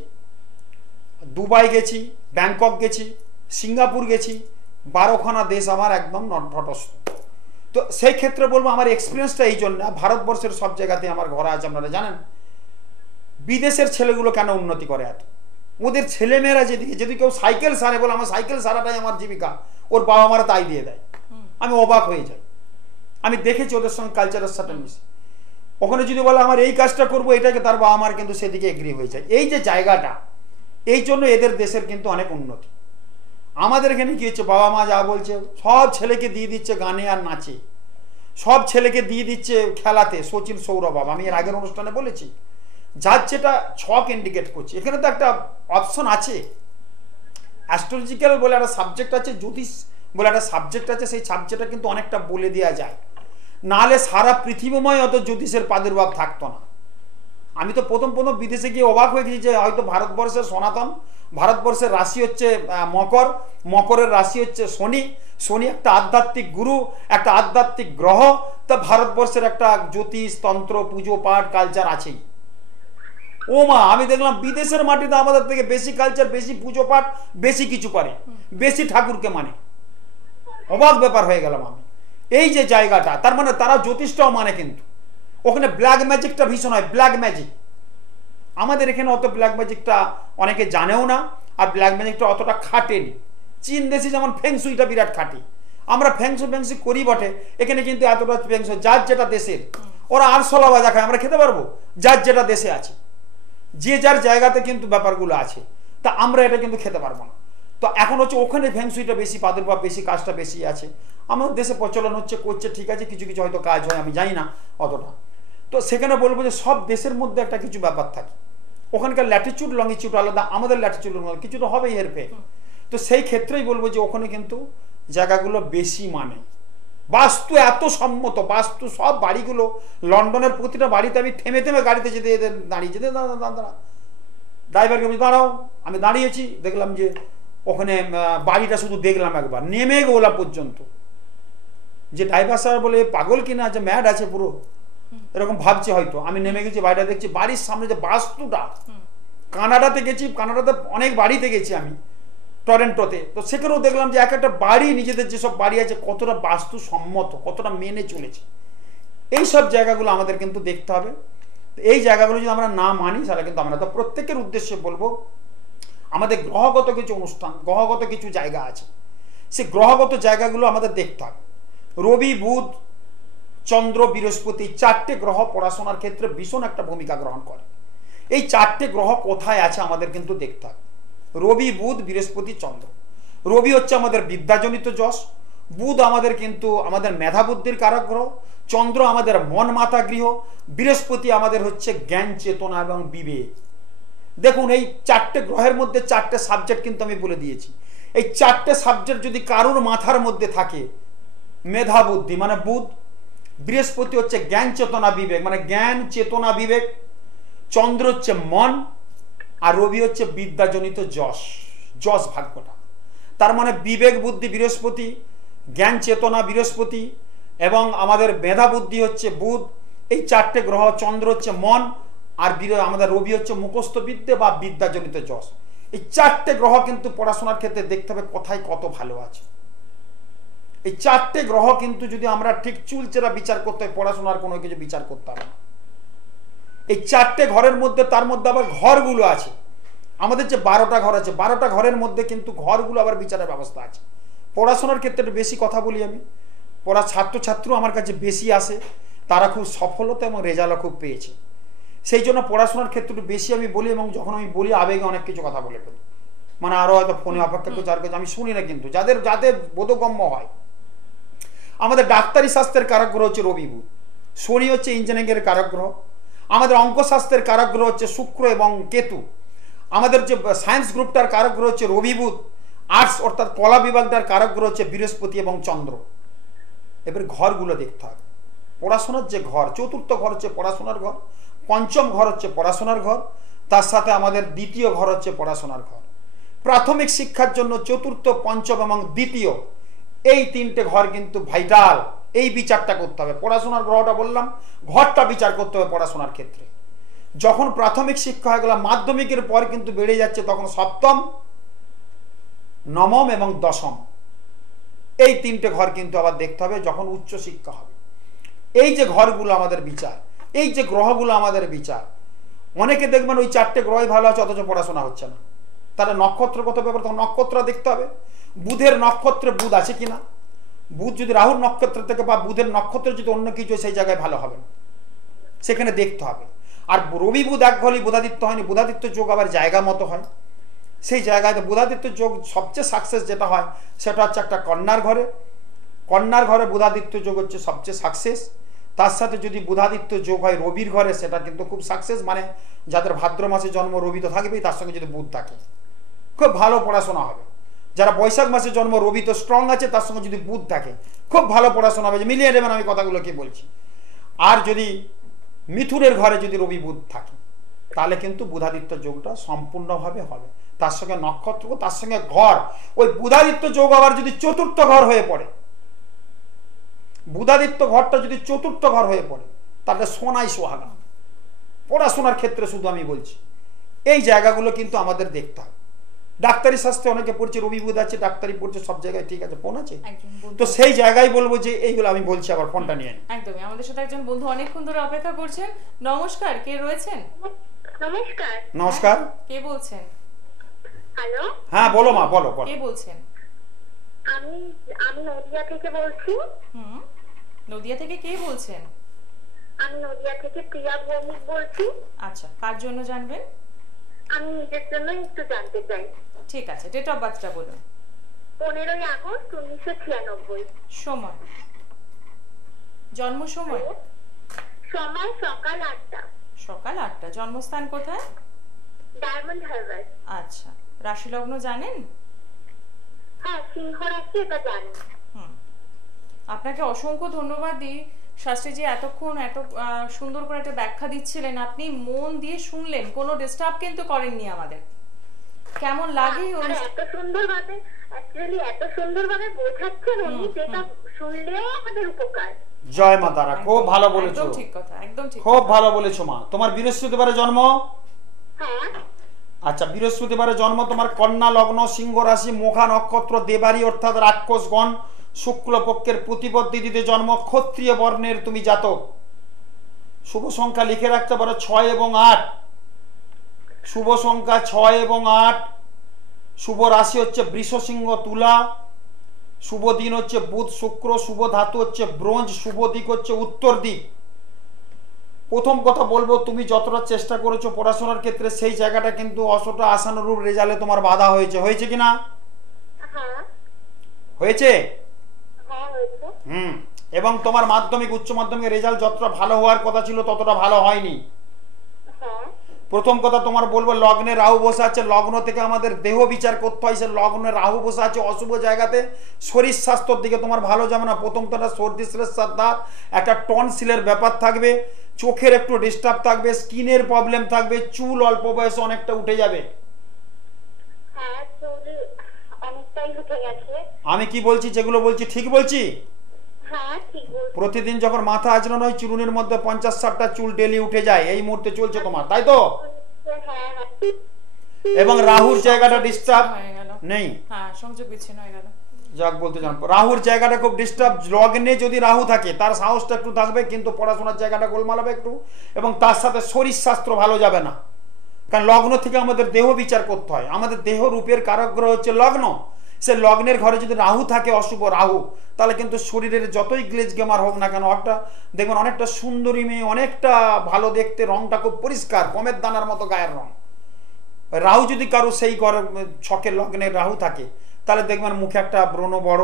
দুবাই গেছি, ব্যাংকক গেছি, সিঙ্গাপুর গেছি, 12খানা দেশ আমার একদম নটভটস্থ। তো সেই ক্ষেত্রে বলবো আমার এক্সপিরিয়েন্সটা এই জন্য, ভারতবর্ষের সব জায়গাতে আমার ঘর আছে। আপনারা জানেন বিদেশের ছেলেগুলো কেন উন্নতি করে এত, ওদের ছেলেমেয়েরা যদি কেউ সাইকেল সারে, বলে আমার সাইকেল সারাটাই আমার জীবিকা, ওর বাবা মারা তাই দিয়ে দেয়। আমি অবাক হয়ে যাই, আমি দেখেছি ওদের সঙ্গে কালচারের সাথে মিশে। ওখানে যদি বলে আমার এই কাজটা করবো, এটাকে তার বাবা মার কিন্তু সেদিকে এগ্রি হয়ে যায়। এই যে জায়গাটা, এই জন্য এদের দেশের কিন্তু অনেক উন্নতি। আমাদের এখানে কি হচ্ছে, বাবা মা যা বলছে সব ছেলেকে দিয়ে দিচ্ছে গানে আর নাচে, সব ছেলেকে দিয়ে দিচ্ছে খেলাতে, সচিন সৌরভ। আমি এর আগের অনুষ্ঠানে বলেছি, যার যেটা ছক ইন্ডিকেট করছে। এখানে তো একটা অপশন আছে, অ্যাস্ট্রোলজিক্যাল বলে একটা সাবজেক্ট আছে, জ্যোতিষ বলে একটা সাবজেক্ট আছে, সেই সাবজেক্টটা কিন্তু অনেকটা বলে দেওয়া যায়, নাহলে সারা পৃথিবীময় অত জ্যোতিষের প্রাদুর্ভাব থাকতো না। আমি তো প্রথম বিদেশে গিয়ে অবাক হয়ে গেছি যে হয়তো ভারতবর্ষের সনাতন, ভারতবর্ষের রাশি হচ্ছে মকর, মকরের রাশি হচ্ছে শনি, শনি একটা আধ্যাত্মিক গুরু, একটা আধ্যাত্মিক গ্রহ। তা ভারতবর্ষের একটা জ্যোতিষ, তন্ত্র, পুজো পাঠ, কালচার আছেই। ও মা, আমি দেখলাম বিদেশের মাটিতে আমাদের থেকে বেশি কালচার, বেশি পুজো পাঠ, বেশি কিছু করে, বেশি ঠাকুরকে মানে। অবাক ব্যাপার হয়ে গেলাম আমি। এই যে জায়গাটা, তার মানে তারা জ্যোতিষটাও মানে, কিন্তু ওখানে ব্ল্যাক ম্যাজিকটা ভীষণ হয়, ব্ল্যাক ম্যাজিক। আমাদের এখানে অত ব্ল্যাক ম্যাজিকটা অনেকে জানেও না, আর ব্ল্যাক ম্যাজিকটা অতটা খাটেনি। চীন দেশে যেমন ফেংসুইটা বিরাট খাটি, আমরা ফেংসু করি বটে, এখানে কিন্তু এতটা ফেংসু যার যেটা দেশের, ওরা আরশোলা বাজা খায়, আমরা খেতে পারবো? যার যেটা দেশে আছে, যে যার জায়গাতে কিন্তু ব্যাপারগুলো আছে, তা আমরা এটা কিন্তু খেতে পারবো না। তো এখন হচ্ছে ওখানে ফেংসুইটা বেশি প্রাদুর্ভাব বেশি, কাজটা বেশি আছে। আমাদের দেশে প্রচলন হচ্ছে, করছে, ঠিক আছে, কিছু কিছু হয়তো কাজ হয়, আমি জানি না অতটা। তো সেখানে বলবো যে সব দেশের মধ্যে একটা কিছু ব্যাপার থাকে, ওখানকার ল্যাটিচিউড লংগিচিউড আলাদা, আমাদের ল্যাটিচিউড কিছু তো হবেই হেরফের। তো সেই ক্ষেত্রেই বলবো যে ওখানে কিন্তু জায়গাগুলো বেশি মানে বাস্তু এত সম্মত, বাস্তু সব বাড়িগুলো, লন্ডনের প্রতিটা বাড়িতে আমি থেমে থেমে গাড়িতে যেতে যেতে দাঁড়িয়ে যেতে দাঁড়া ড্রাইভারকে আমি দাঁড়াও, আমি দাঁড়িয়েছি, দেখলাম যে ওখানে বাড়িটা শুধু দেখলাম একবার, নেমে গোলা পর্যন্ত, যে ড্রাইভার স্যার বলে পাগল কিনা, যে ম্যাড আছে পুরো, এরকম ভাবছে হয়তো। আমি নেমে গেছি, বাড়িটা দেখছি, বাড়ির সামনে যে বাস্তুটা, কানাডাতে গেছি, কানাডাতে অনেক বাড়িতে গেছি আমি, টরেন্টোতে, তো সেখানেও দেখলাম যে এক একটা বাড়ি, নিজেদের যেসব বাড়ি আছে কতটা বাস্তু সম্মত, কতটা মেনে চলেছে। এই সব জায়গাগুলো আমাদের কিন্তু দেখতে হবে। এই জায়গাগুলো যদি আমরা না মানি তাহলে কিন্তু আমরা তো প্রত্যেকের উদ্দেশ্যে বলবো, আমাদের গ্রহগত কিছু অনুষ্ঠান, গ্রহগত কিছু জায়গা আছে, সেই গ্রহগত জায়গাগুলো আমাদের দেখতে হবে। রবি, বুধ, চন্দ্র, বৃহস্পতি, চারটে গ্রহ পড়াশোনার ক্ষেত্রে ভীষণ একটা ভূমিকা গ্রহণ করে। এই চারটে গ্রহ কোথায় আছে আমাদের কিন্তু দেখতে হবে। রবি, বুধ, বৃহস্পতি, চন্দ্র। রবি হচ্ছে আমাদের বিদ্যাজনিত যশ, বুধ আমাদের কিন্তু আমাদের মেধা বুদ্ধির কারক গ্রহ, চন্দ্র আমাদের মন মাথা গৃহ, বৃহস্পতি আমাদের হচ্ছে জ্ঞান চেতনা এবং বিবেক। দেখুন এই চারটে গ্রহের মধ্যে চারটে সাবজেক্ট কিন্তু আমি বলে দিয়েছি। এই চারটে সাবজেক্ট যদি কারুর মাথার মধ্যে থাকে, মেধা বুদ্ধি মানে বুধ, বৃহস্পতি হচ্ছে জ্ঞান চেতনা বিবেক মানে জ্ঞান চেতনা বিবেক, চন্দ্র হচ্ছে মন, আর রবি হচ্ছে বিদ্যাজনিত যশ, যশ ভাগ্যটা। তার মানে বিবেক বুদ্ধি বৃহস্পতি, জ্ঞান চেতনা বৃহস্পতি, এবং আমাদের মেধা বুদ্ধি হচ্ছে বুধ। এই চারটে গ্রহ, চন্দ্র হচ্ছে মন, আর আমাদের রবি হচ্ছে মুখস্থ বিদ্যে বা বিদ্যাজনিত যশ। এই চারটে গ্রহ কিন্তু পড়াশোনার ক্ষেত্রে দেখতে হবে কোথায় কত ভালো আছে। এই চারটে গ্রহ কিন্তু যদি আমরা ঠিক চুলচেরা বিচার করতে হয়, পড়াশোনার কোনো কিছু বিচার করতে হবে না। এই চারটে ঘরের মধ্যে, তার মধ্যে আবার ঘরগুলো আছে, আমাদের যে 12টা ঘর আছে, 12টা ঘরের মধ্যে কিন্তু ঘরগুলো আবার বিচারের ব্যবস্থা আছে। পড়াশোনার ক্ষেত্রে একটু বেশি কথা বলি আমি, ছাত্রছাত্র আমার কাছে বেশি আসে, তারা খুব সফলতা এবং রেজাল্টও খুব পেয়েছে। সেই জন্য পড়াশোনার ক্ষেত্রে একটু বেশি আমি বলি, এবং যখন আমি বলি আবেগে অনেক কিছু কথা বলে ফেলি, মানে আরও হয়তো ফোনে অপেক্ষা করছে, আর কিছু আমি শুনি না, কিন্তু যাদের যাদের বোধগম্য হয়। আমাদের ডাক্তারি শাস্ত্রের কারক গ্রহ হচ্ছে রবি, বুধ। শনি হচ্ছে ইঞ্জিনিয়ারিংয়ের কারক গ্রহ। আমাদের অঙ্কশাস্ত্রের কারক গ্রহ হচ্ছে শুক্র এবং কেতু। আমাদের যে সায়েন্স গ্রুপটার কারক গ্রহ হচ্ছে রবি, বুধ। আর্টস অর্থাৎ কলা বিভাগটার কারক গ্রহ হচ্ছে বৃহস্পতি এবং চন্দ্র। এবার ঘরগুলো দেখতে হবে। পড়াশোনার যে ঘর, চতুর্থ ঘর হচ্ছে পড়াশোনার ঘর, পঞ্চম ঘর হচ্ছে পড়াশোনার ঘর, তার সাথে আমাদের দ্বিতীয় ঘর হচ্ছে পড়াশোনার ঘর। প্রাথমিক শিক্ষার জন্য চতুর্থ, পঞ্চম এবং দ্বিতীয়, এই তিনটে ঘর কিন্তু ভাইটাল। এই বিচারটা করতে হবে। পড়াশোনার গ্রহটা বললাম, ঘরটা বিচার করতে হবে পড়াশোনার ক্ষেত্রে। যখন প্রাথমিক শিক্ষা হয়ে গেল, মাধ্যমিকের পর কিন্তু বেড়ে যাচ্ছে, তখন সপ্তম, নবম এবং দশম, এই তিনটে ঘর কিন্তু আবার দেখতে হবে যখন উচ্চ শিক্ষা হবে। এই যে ঘরগুলো আমাদের বিচার, এই যে গ্রহগুলো আমাদের বিচার। অনেকে দেখবেন ওই চারটে গ্রহই ভালো আছে, অথচ পড়াশোনা হচ্ছে না। তাহলে নক্ষত্রগত ব্যাপার, তখন নক্ষত্র দেখতে হবে। বুধের নক্ষত্রে বুধ আছে কিনা, বুধ যদি রাহুর নক্ষত্র থেকে বা বুধের নক্ষত্রে যদি অন্য কিছু, সেই জায়গায় ভালো হবে না, সেখানে দেখতে হবে। আর রবি বুধ এক ঘরেই বুধাদিত্য হয়নি, বুধাদিত্য যোগ আবার জায়গা মতো হয়। সেই জায়গায় বুধাদিত্য যোগ সবচেয়ে সাকসেস যেটা হয়, সেটা হচ্ছে একটা কন্যার ঘরে। কন্যার ঘরে বুধাদিত্য যোগ হচ্ছে সবচেয়ে সাকসেস। তার সাথে যদি বুধাদিত্য যোগ হয় রবির ঘরে, সেটা কিন্তু খুব সাকসেস। মানে যাদের ভাদ্র মাসে জন্ম, রবি তো থাকবেই, তার সঙ্গে যদি বুধ থাকে খুব ভালো পড়াশোনা হবে। যারা বৈশাখ মাসে জন্ম, রবি তো স্ট্রং আছে, তার সঙ্গে যদি বুধ থাকে খুব ভালো পড়াশোনা হবে। মিলিয়ে নেবেন আমি কথাগুলো কি বলছি। আর যদি মিথুনের ঘরে যদি রবি বুধ থাকে, তাহলে কিন্তু বুধাদিত্য যোগটা সম্পূর্ণভাবে হবে। তার সঙ্গে নক্ষত্র, তার সঙ্গে ঘর। ওই বুধাদিত্য যোগ আবার যদি চতুর্থ ঘর হয়ে পড়ে, বুধাদিত্য ঘরটা যদি চতুর্থ ঘর হয়ে পড়ে, তাহলে সোনাই সোহাগা। পড়াশোনার ক্ষেত্রে শুধু আমি বলছি, এই জায়গাগুলো কিন্তু আমাদের দেখতে হবে। ডাক্তারি শাস্ত্রে অনেকে পড়ছে রবি বুধ আছে, ডাক্তারি পড়ছে, সব জায়গায় ঠিক আছে, ফোন আছে, তো সেই জায়গায় বলবো যে এইগুলো আমি বলছি। আবার ফোনটা নিয়ে একদমই আমাদের সাথে একজন বন্ধু অনেকক্ষণ ধরে অপেক্ষা করছেন। নমস্কার, কে রয়েছেন? নমস্কার। নমস্কার। কে বলছেন? হ্যালো, হ্যাঁ বলো মা, বলো বলো। কে বলছেন? আমি আমি নদিয়া থেকে বলছি। হুম, নদিয়া থেকে কে বলছেন? আমি নদিয়া থেকে প্রিয়া ভৌমিক বলছি। আচ্ছা, কার জন্য জানবেন? আমি নিজের জন্য একটু জানতে চাই। ঠিক আছে, ডেট অফ বার্থটা বলুন। 15ই আগস্ট 1996। সময়, জন্ম সময়? সময় সকাল 8টা। সকাল 8টা। জন্মস্থান কোথায়? ডায়মন্ড হারবার। আচ্ছা, রাশি লগ্ন জানেন? হ্যাঁ, সিংহ রাশি, এটা জানি। হুম, আপনাকে অসংখ্য ধন্যবাদ দিই শাস্ত্রীজি, এতক্ষণ এত সুন্দর করে একটা ব্যাখ্যা দিচ্ছিলেন, আপনি মন দিয়ে শুনলেন, কোনো ডিস্টার্ব কিন্তু করেননি আমাদের। কেমন লাগে এই আর অনুষ্ঠান? এত সুন্দরভাবে বোঝাচ্ছেন উনি, যেটা শুনলেও আমাদের উপকার। জয় মা তারা, খুব ভালো বলেছো, একদম ঠিক কথা, একদম ঠিক খুব কথা। ভালো বলেছো মা। তোমার বৃহস্পতিবারে জন্ম? হ্যাঁ, আচ্ছা, বৃহস্পতিবারে জন্ম, তোমার কন্যা লগ্ন, সিংহ রাশি, মোখা নক্ষত্র, দেবারি অর্থাৎ রাক্ষসগণ, শুক্লপক্ষের প্রতিপদ তিথিতে জন্ম, ক্ষত্রিয় বর্ণের তুমি জাতক। শুভ সংখ্যা লিখে রাখতে পারো 6 এবং 8। শুভ সংখ্যা 6 এবং 8। শুভ রাশি হচ্ছে বৃষ, সিংহ, তুলা। শুভ দিন হচ্ছে বুধ শুক্র। শুভ ধাতু হচ্ছে ব্রোঞ্জ। শুভ দিক হচ্ছে উত্তর দিক। প্রথম কথা বলবো, তুমি যতটা চেষ্টা করেছো পড়াশোনার ক্ষেত্রে, সেই জায়গাটা কিন্তু অতটা আশানুরূপ রেজাল্টে তোমার বাধা হয়েছে। হয়েছে কি না? হ্যাঁ, হয়েছে। হ্যাঁ হয়েছে। এবং তোমার মাধ্যমিক উচ্চ মাধ্যমিক রেজাল্ট যতটা ভালো হওয়ার কথা ছিল ততটা ভালো হয়নি। হ্যাঁ, প্রথম কথা তোমার বলবো, লগ্নে রাহু বসে আছে। লগ্ন থেকে আমাদের দেহ বিচার করতে হয়। সে লগ্নে রাহু বসে আছে অশুভ জায়গাতে। শরীর স্বাস্থ্যের দিকে তোমার ভালো যাবে না। প্রথম তো একটা সর্দি শ্লেষ্মার দাঁত, একটা টনসিলের ব্যাপার থাকবে, চোখের একটু ডিস্টার্ব থাকবে, স্কিনের প্রবলেম থাকবে, চুল অল্প বয়সে অনেকটা উঠে যাবে। হ্যাঁ, চুল অনেকটাই উঠে গেছে। আমি কি বলছি, যেগুলো বলছি ঠিক বলছি? হ্যাঁ, ঠিক বলছি। প্রতিদিন যখন মাথা আঁচড়ানো হয়, চুরুনির মধ্যে 50-60টা চুল ডেলি উঠে যায়। এই মুহূর্তে চলছে তোমার, তাই তো? হ্যাঁ, হ্যাঁ। এবং রাহুর জায়গাটা ডিস্টার্ব হয়ে গেল। নেই। হ্যাঁ, সংযোগ বিচ্ছিন্ন হয়ে গেল। যাক বলতে চান, রাহুর জায়গাটা খুব ডিস্টার্ব। লগ্নে যদি রাহু থাকে তার সাহসটা একটু থাকবে, কিন্তু পড়াশোনার জায়গাটা গোলমাল হবে একটু। এবং তার সাথে শরীর স্বাস্থ্য ভালো যাবে না, কারণ লগ্ন থেকে আমাদের দেহ বিচার করতে হয়। আমাদের দেহ রূপের কারক গ্রহ হচ্ছে লগ্ন। সে লগ্নের ঘরে যদি রাহু থাকে, অশুভ রাহু, তাহলে কিন্তু শরীরের যতই গ্লেজ গেমার হোক না কেন, একটা দেখবেন অনেকটা সুন্দরী মেয়ে, অনেকটা ভালো দেখতে, রংটা খুব পরিষ্কার, গমের দানার মতো গায়ের রং। রাহু যদি কারো সেই ঘরে ছকের লগ্নে রাহু থাকে, তাহলে দেখবেন মুখে একটা ব্রণ বড়,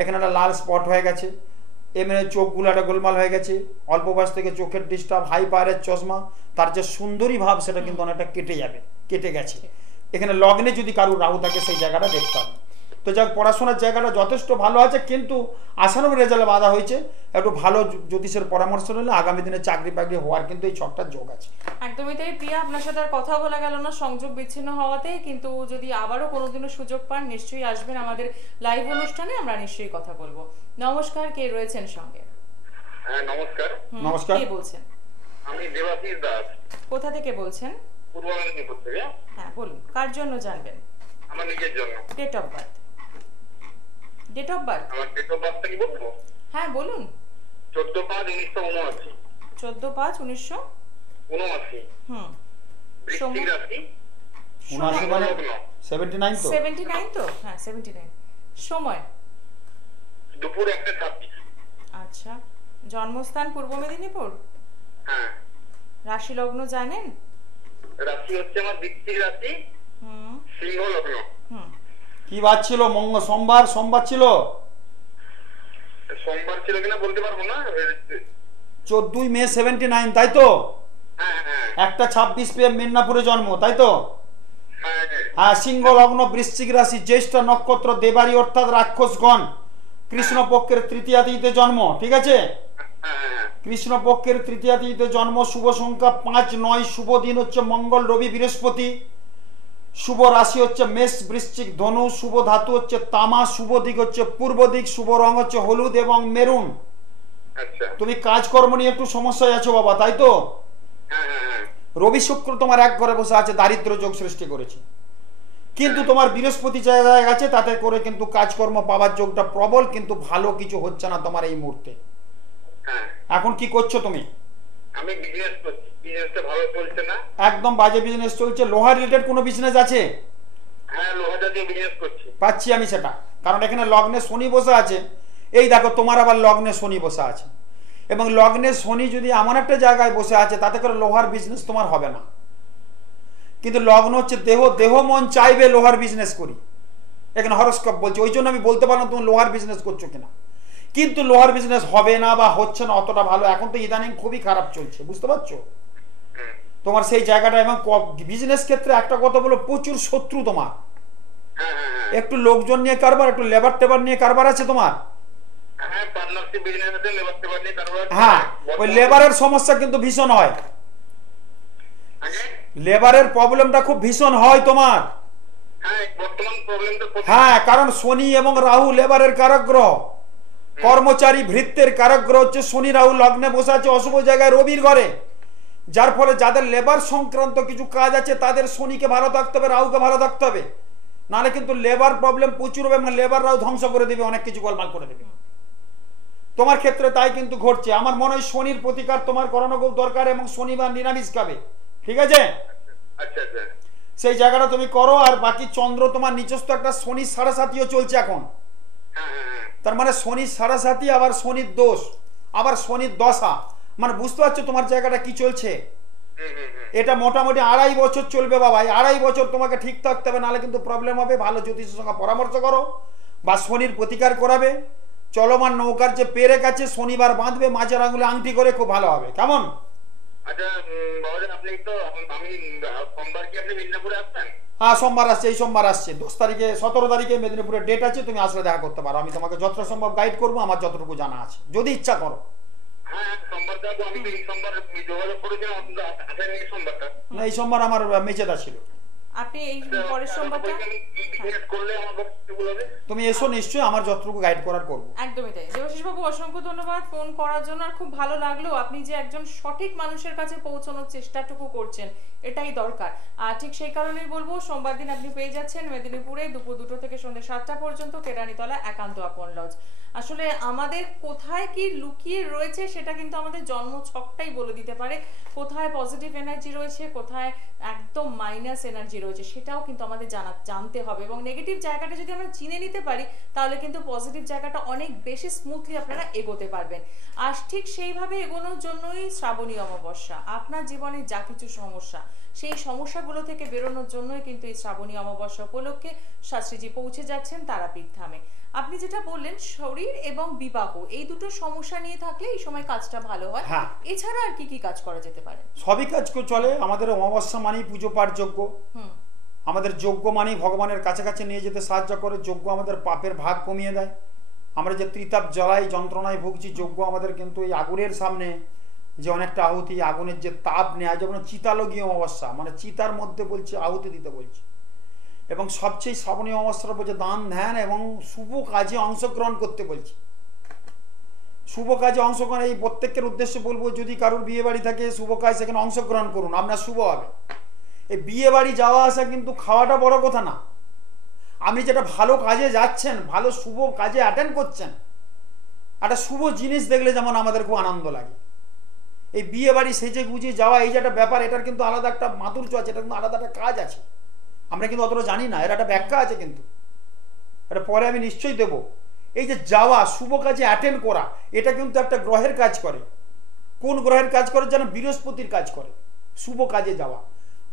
এখানে একটা লাল স্পট হয়ে গেছে, এমনি চোখগুলো একটা গোলমাল হয়ে গেছে, অল্প বয়স থেকে চোখের ডিস্টার্ব, হাই পাওয়ারের চশমা, তার যে সুন্দরী ভাব সেটা কিন্তু অনেকটা কেটে যাবে, কেটে গেছে। এখানে লগ্নে যদি কারো রাহু থাকে সেই জায়গাটা দেখতে হবে। তো যাক, পড়াশোনার জায়গাটা যথেষ্ট ভালো আছে, কিন্তু আশানুরূপ রেজাল্টে বাধা হয়েছে। একটু ভালো জ্যোতিষের পরামর্শ নিলে আগামী দিনে চাকরি বাকরি হওয়ার কিন্তু এই ছকটার যোগ আছে। একদমই তাই প্রিয়া, আপনার সাথে আর কথা বলা গেল না সংযোগ বিচ্ছিন্ন হওয়াতে, কিন্তু যদি আবারও কোনোদিনও সুযোগ পান নিশ্চয়ই আসবেন আমাদের লাইভ অনুষ্ঠানে, আমরা নিশ্চয়ই কথা বলবো। নমস্কার, কে রয়েছেন সঙ্গে? হ্যাঁ নমস্কার। নমস্কার। কে বলছেন? আমি দেবাশিস দাস, কোথা থেকে বলছেন? পূর্ব মেদিনীপুর থেকে। হ্যাঁ বলুন, কার জন্য জানবেন? আমার নিজের জন্য। Date of birth. Date of birth? আমার ডেট অফ বার্থটা কি বলবো? হ্যাঁ বলুন। 14/5/1979। 14/5/1979। হুম, বৃশ্চিক রাশি। 79 মানে লগ্ন। 79 তো? 79 তো? হ্যাঁ 79। সময়? দুপুর 1:26। আচ্ছা, জন্মস্থান পূর্ব মেদিনীপুর? হ্যাঁ। রাশি লগ্ন জানেন? রাশি হচ্ছে আমার বৃশ্চিক রাশি, হুম সিংহ লগ্ন। হুম। কি বার ছিল? সোমবার ছিল। সোমবার ছিল কিনা বলতে পারবো না। 14 মে 79, তাই তো? হ্যাঁ হ্যাঁ 1:26 PM মেদিনীপুরে জন্ম, তাই তো? হ্যাঁ হ্যাঁ। হ্যাঁ, সিংহ লগ্ন, বৃশ্চিক রাশি, জ্যেষ্ঠ নক্ষত্র, দেবারি অর্থাৎ রাক্ষসগণ, কৃষ্ণপক্ষের তৃতীয়া তিথিতে জন্ম, ঠিক আছে? হ্যাঁ কৃষ্ণপক্ষের তৃতীয়া তিথিতে জন্ম। শুভ সংখ্যা 5-9। শুভ দিন হচ্ছে মঙ্গল, রবি, বৃহস্পতি। শুভ রাশি হচ্ছে মেষ, বৃশ্চিক, ধনু। শুভ ধাতু হচ্ছে তামা। শুভ দিক হচ্ছে পূর্ব দিক। শুভ রং হচ্ছে হলুদ এবং মেরুন। আচ্ছা। তুমি কাজকর্ম নিয়ে একটু সমস্যায় আছো বাবা, তাই তো? হ্যাঁ হ্যাঁ হ্যাঁ। রবি শুক্র তোমার এক ঘরে বসে আছে, দারিদ্র যোগ সৃষ্টি করেছে। কিন্তু তোমার বৃহস্পতি জায়গায় আছে, তাতে করে কিন্তু কাজকর্ম পাওয়ার যোগটা প্রবল, কিন্তু ভালো কিছু হচ্ছে না তোমার এই মুহূর্তে। হ্যাঁ। এখন কি করছো তুমি? আমি বিজনেস করছি, বিজনেসটা ভালো চলছে না। একদম বাজে বিজনেস চলছে। লোহার রিলেটেড কোনো বিজনেস আছে? হ্যাঁ, লোহাটা দিয়ে বিজনেস করছি। পাচ্ছি আমি সেটা, কারণ এখানে লগ্নে শনি বসে আছে। এই দেখো তোমার আবার লগ্নে শনি বসে আছে, এবং লগ্নে শনি যদি এমন একটা জায়গায় বসে আছে তাতে করে লোহার বিজনেস তোমার হবে না। কিন্তু লগ্ন হচ্ছে দেহ, দেহ মন চাইবে লোহার বিজনেস করি, এখানে হরস্কোপ বলছে। ওই জন্য আমি বলতে পারলাম তুমি লোহার বিজনেস করছো কিনা। কিন্তু লোহার বিজনেস হবে না বা হচ্ছে না অতটা ভালো। এখন তো ইদানিং খুবই খারাপ চলছে, বুঝতে পারছো তোমার সেই জায়গাটা। এবং বিজনেস ক্ষেত্রে একটা কথা বলো, প্রচুর শত্রু তোমার। হ্যাঁ হ্যাঁ হ্যাঁ একটু লোকজন নিয়ে কারবার, একটু লেবার টেবার নিয়ে কারবার আছে তোমার। হ্যাঁ, পার্টনারশিপ বিজনেস আছে, লেবার টেবার নিয়ে কারবার আছে। হ্যাঁ, ওই লেবারের সমস্যা কিন্তু ভীষণ হয়। আগে লেবারের প্রবলেমটা খুব ভীষণ হয় তোমার। হ্যাঁ, বর্তমান প্রবলেমটা হ্যাঁ, কারণ শনি এবং রাহু লেবারের কারক গ্রহ, কর্মচারী ভৃত্যের কারক গ্রহ হচ্ছে শনি। রাহু লগ্নে বসে আছে অশুভ জায়গায় রবির ঘরে, যার ফলে যাদের লেবার সংক্রান্ত কিছু কাজ আছে তাদের শনিকে ভালো থাকতে হবে, রাহুকে ভালো থাকতে হবে, নাহলে কিন্তু লেবার প্রবলেম প্রচুর হবে। এবং লেবার রাহু ধ্বংস করে দেবে, অনেক কিছু গোলমাল করে দেবে। তোমার ক্ষেত্রে তাই কিন্তু ঘটছে। আমার মনে হয় শনির প্রতিকার তোমার করানো খুব দরকার, এবং শনিবার নিরামিষ খাবে, ঠিক আছে? আচ্ছা আচ্ছা সেই জায়গাটা তুমি করো। আর বাকি চন্দ্র তোমার নিচস্থ একটা শনির সাড়ে সাতিও চলছে এখন। হ্যাঁ হ্যাঁ হ্যাঁ তার মানে শনির সাড়ে সাতি, আবার শনির দোষ, আবার শনির দশা। মানে বুঝতে পারছো তোমার জায়গাটা কি চলছে। এটা মোটামুটি 2.5 বছর চলবে বাবা। 2.5 বছর তোমাকে ঠিক থাকতে হবে, নাহলে কিন্তু প্রবলেম হবে। ভালো জ্যোতিষের সঙ্গে পরামর্শ করো, বা শনির প্রতিকার করাবে। চলমান নৌকার যে পেরেক আছে শনিবার বাঁধবে, মাঝের আঙুলে আংটি করে, খুব ভালো হবে। কেমন? আচ্ছা বাবাজি, আপনি তো আমি সোমবার কি আপনি মেদিনীপুরে আসবেন? হ্যাঁ, সোমবার আসছে, এই সোমবার আসছে 10 তারিখে, 17 তারিখে মেদিনীপুরের ডেট আছে। তুমি আসলে দেখা করতে পারো, আমি তোমাকে যতটা সম্ভব গাইড করবো, আমার যতটুকু জানা আছে, যদি ইচ্ছা করো। হ্যাঁ, সোমবার যাবো। আমি তো এই সোমবার যোগাযোগ করেছিলাম, আপনার আসেননি এই সোমবারটা। না, এই সোমবার আমার মেচেদা ছিল। আপনি এই পরের সোমবারটা করলে আমার বক্তব্য হবে। তুমি এসো, নিশ্চয়ই আমার যতটুকু গাইড করার করবো। একদমই তাই। দেবাশিস বাবু, অসংখ্য ধন্যবাদ ফোন করার জন্য। আর খুব ভালো লাগলো আপনি যে একজন সঠিক মানুষের কাছে পৌঁছানোর চেষ্টাটুকু করছেন, এটাই দরকার। আর ঠিক সেই কারণেই বলবো, সোমবার দিন আপনি পেয়ে যাচ্ছেন মেদিনীপুরে দুপুর 2টো থেকে সন্ধ্যে 7টা পর্যন্ত কেরানীতলা একান্ত আপন লজ। আসলে আমাদের কোথায় কি লুকিয়ে রয়েছে সেটা কিন্তু আমাদের জন্ম ছকটাই বলে দিতে পারে। কোথায় পজিটিভ এনার্জি রয়েছে, কোথায় একদম মাইনাস এনার্জি রয়েছে, সেটাও কিন্তু আমাদের জানতে হবে। এবং নেগেটিভ জায়গাটা যদি আমরা চিনে নিতে পারি, তাহলে কিন্তু পজিটিভ জায়গাটা অনেক বেশি স্মুথলি আপনারা এগোতে পারবেন। আর ঠিক সেইভাবে এগোনোর জন্যই শ্রাবণী অমাবস্যা। আপনার জীবনে যা কিছু সমস্যা, সেই সমস্যাগুলো থেকে বেরোনোর জন্যই কিন্তু এই শ্রাবণী অমাবস্যা উপলক্ষে শাস্ত্রীজি পৌঁছে যাচ্ছেন তারাপীঠ ধামে। আপনি যেটা বললেন, শরীর এবং বিবাহ, এই দুটো সমস্যা নিয়ে থাকলে এই সময় কাজটা ভালো হয়। হ্যাঁ। এছাড়া আর কি কি কাজ করা যেতে পারে? সবই কাজ চলে। আমাদের অমাবস্যা মানেই পুজো পাঠ যজ্ঞ। আমাদের যজ্ঞ মানেই ভগবানের কাছাকাছি নিয়ে যেতে সাহায্য করে। যজ্ঞ আমাদের পাপের ভাগ কমিয়ে দেয়। আমরা যে ত্রিতাপ জ্বালাই, যন্ত্রণায় ভুগছি, যজ্ঞ আমাদের কিন্তু এই আগুনের সামনে যে অনেকটা আহুতি, আগুনের যে তাপ নেয়, যেমন চিতালগীয় অমাবস্যা, মানে চিতার মধ্যে বলছে আহুতি দিতে বলছে। এবং সবচেয়ে শ্রাবণী অমাবস্যার বলছে দান ধ্যান এবং শুভ কাজে অংশগ্রহণ করতে বলছে। শুভ কাজে অংশগ্রহণ, এই প্রত্যেকের উদ্দেশ্যে বলবো, যদি কারোর বিয়ে বাড়ি থাকে শুভ কাজ, সেখানে অংশগ্রহণ করুন, আপনার শুভ হবে। এই বিয়ে বাড়ি যাওয়া আসা কিন্তু খাওয়াটা বড় কথা না। আপনি যেটা ভালো কাজে যাচ্ছেন, ভালো শুভ কাজে অ্যাটেন্ড করছেন, একটা শুভ জিনিস দেখলে যেমন আমাদের খুব আনন্দ লাগে। এই বিয়ে বাড়ি সেজে গুজে যাওয়া, এই যে একটা ব্যাপার, এটার কিন্তু আলাদা একটা মাধুর্য আছে, এটা কিন্তু আলাদা একটা কাজ আছে। আমরা কিন্তু অতটা জানি না, এর একটা ব্যাখ্যা আছে, কিন্তু এটা পরে আমি নিশ্চয়ই দেবো। এই যে যাওয়া, শুভ কাজে অ্যাটেন্ড করা, এটা কিন্তু একটা গ্রহের কাজ করে। কোন গ্রহের কাজ করে? যেন বৃহস্পতির কাজ করে শুভ কাজে যাওয়া।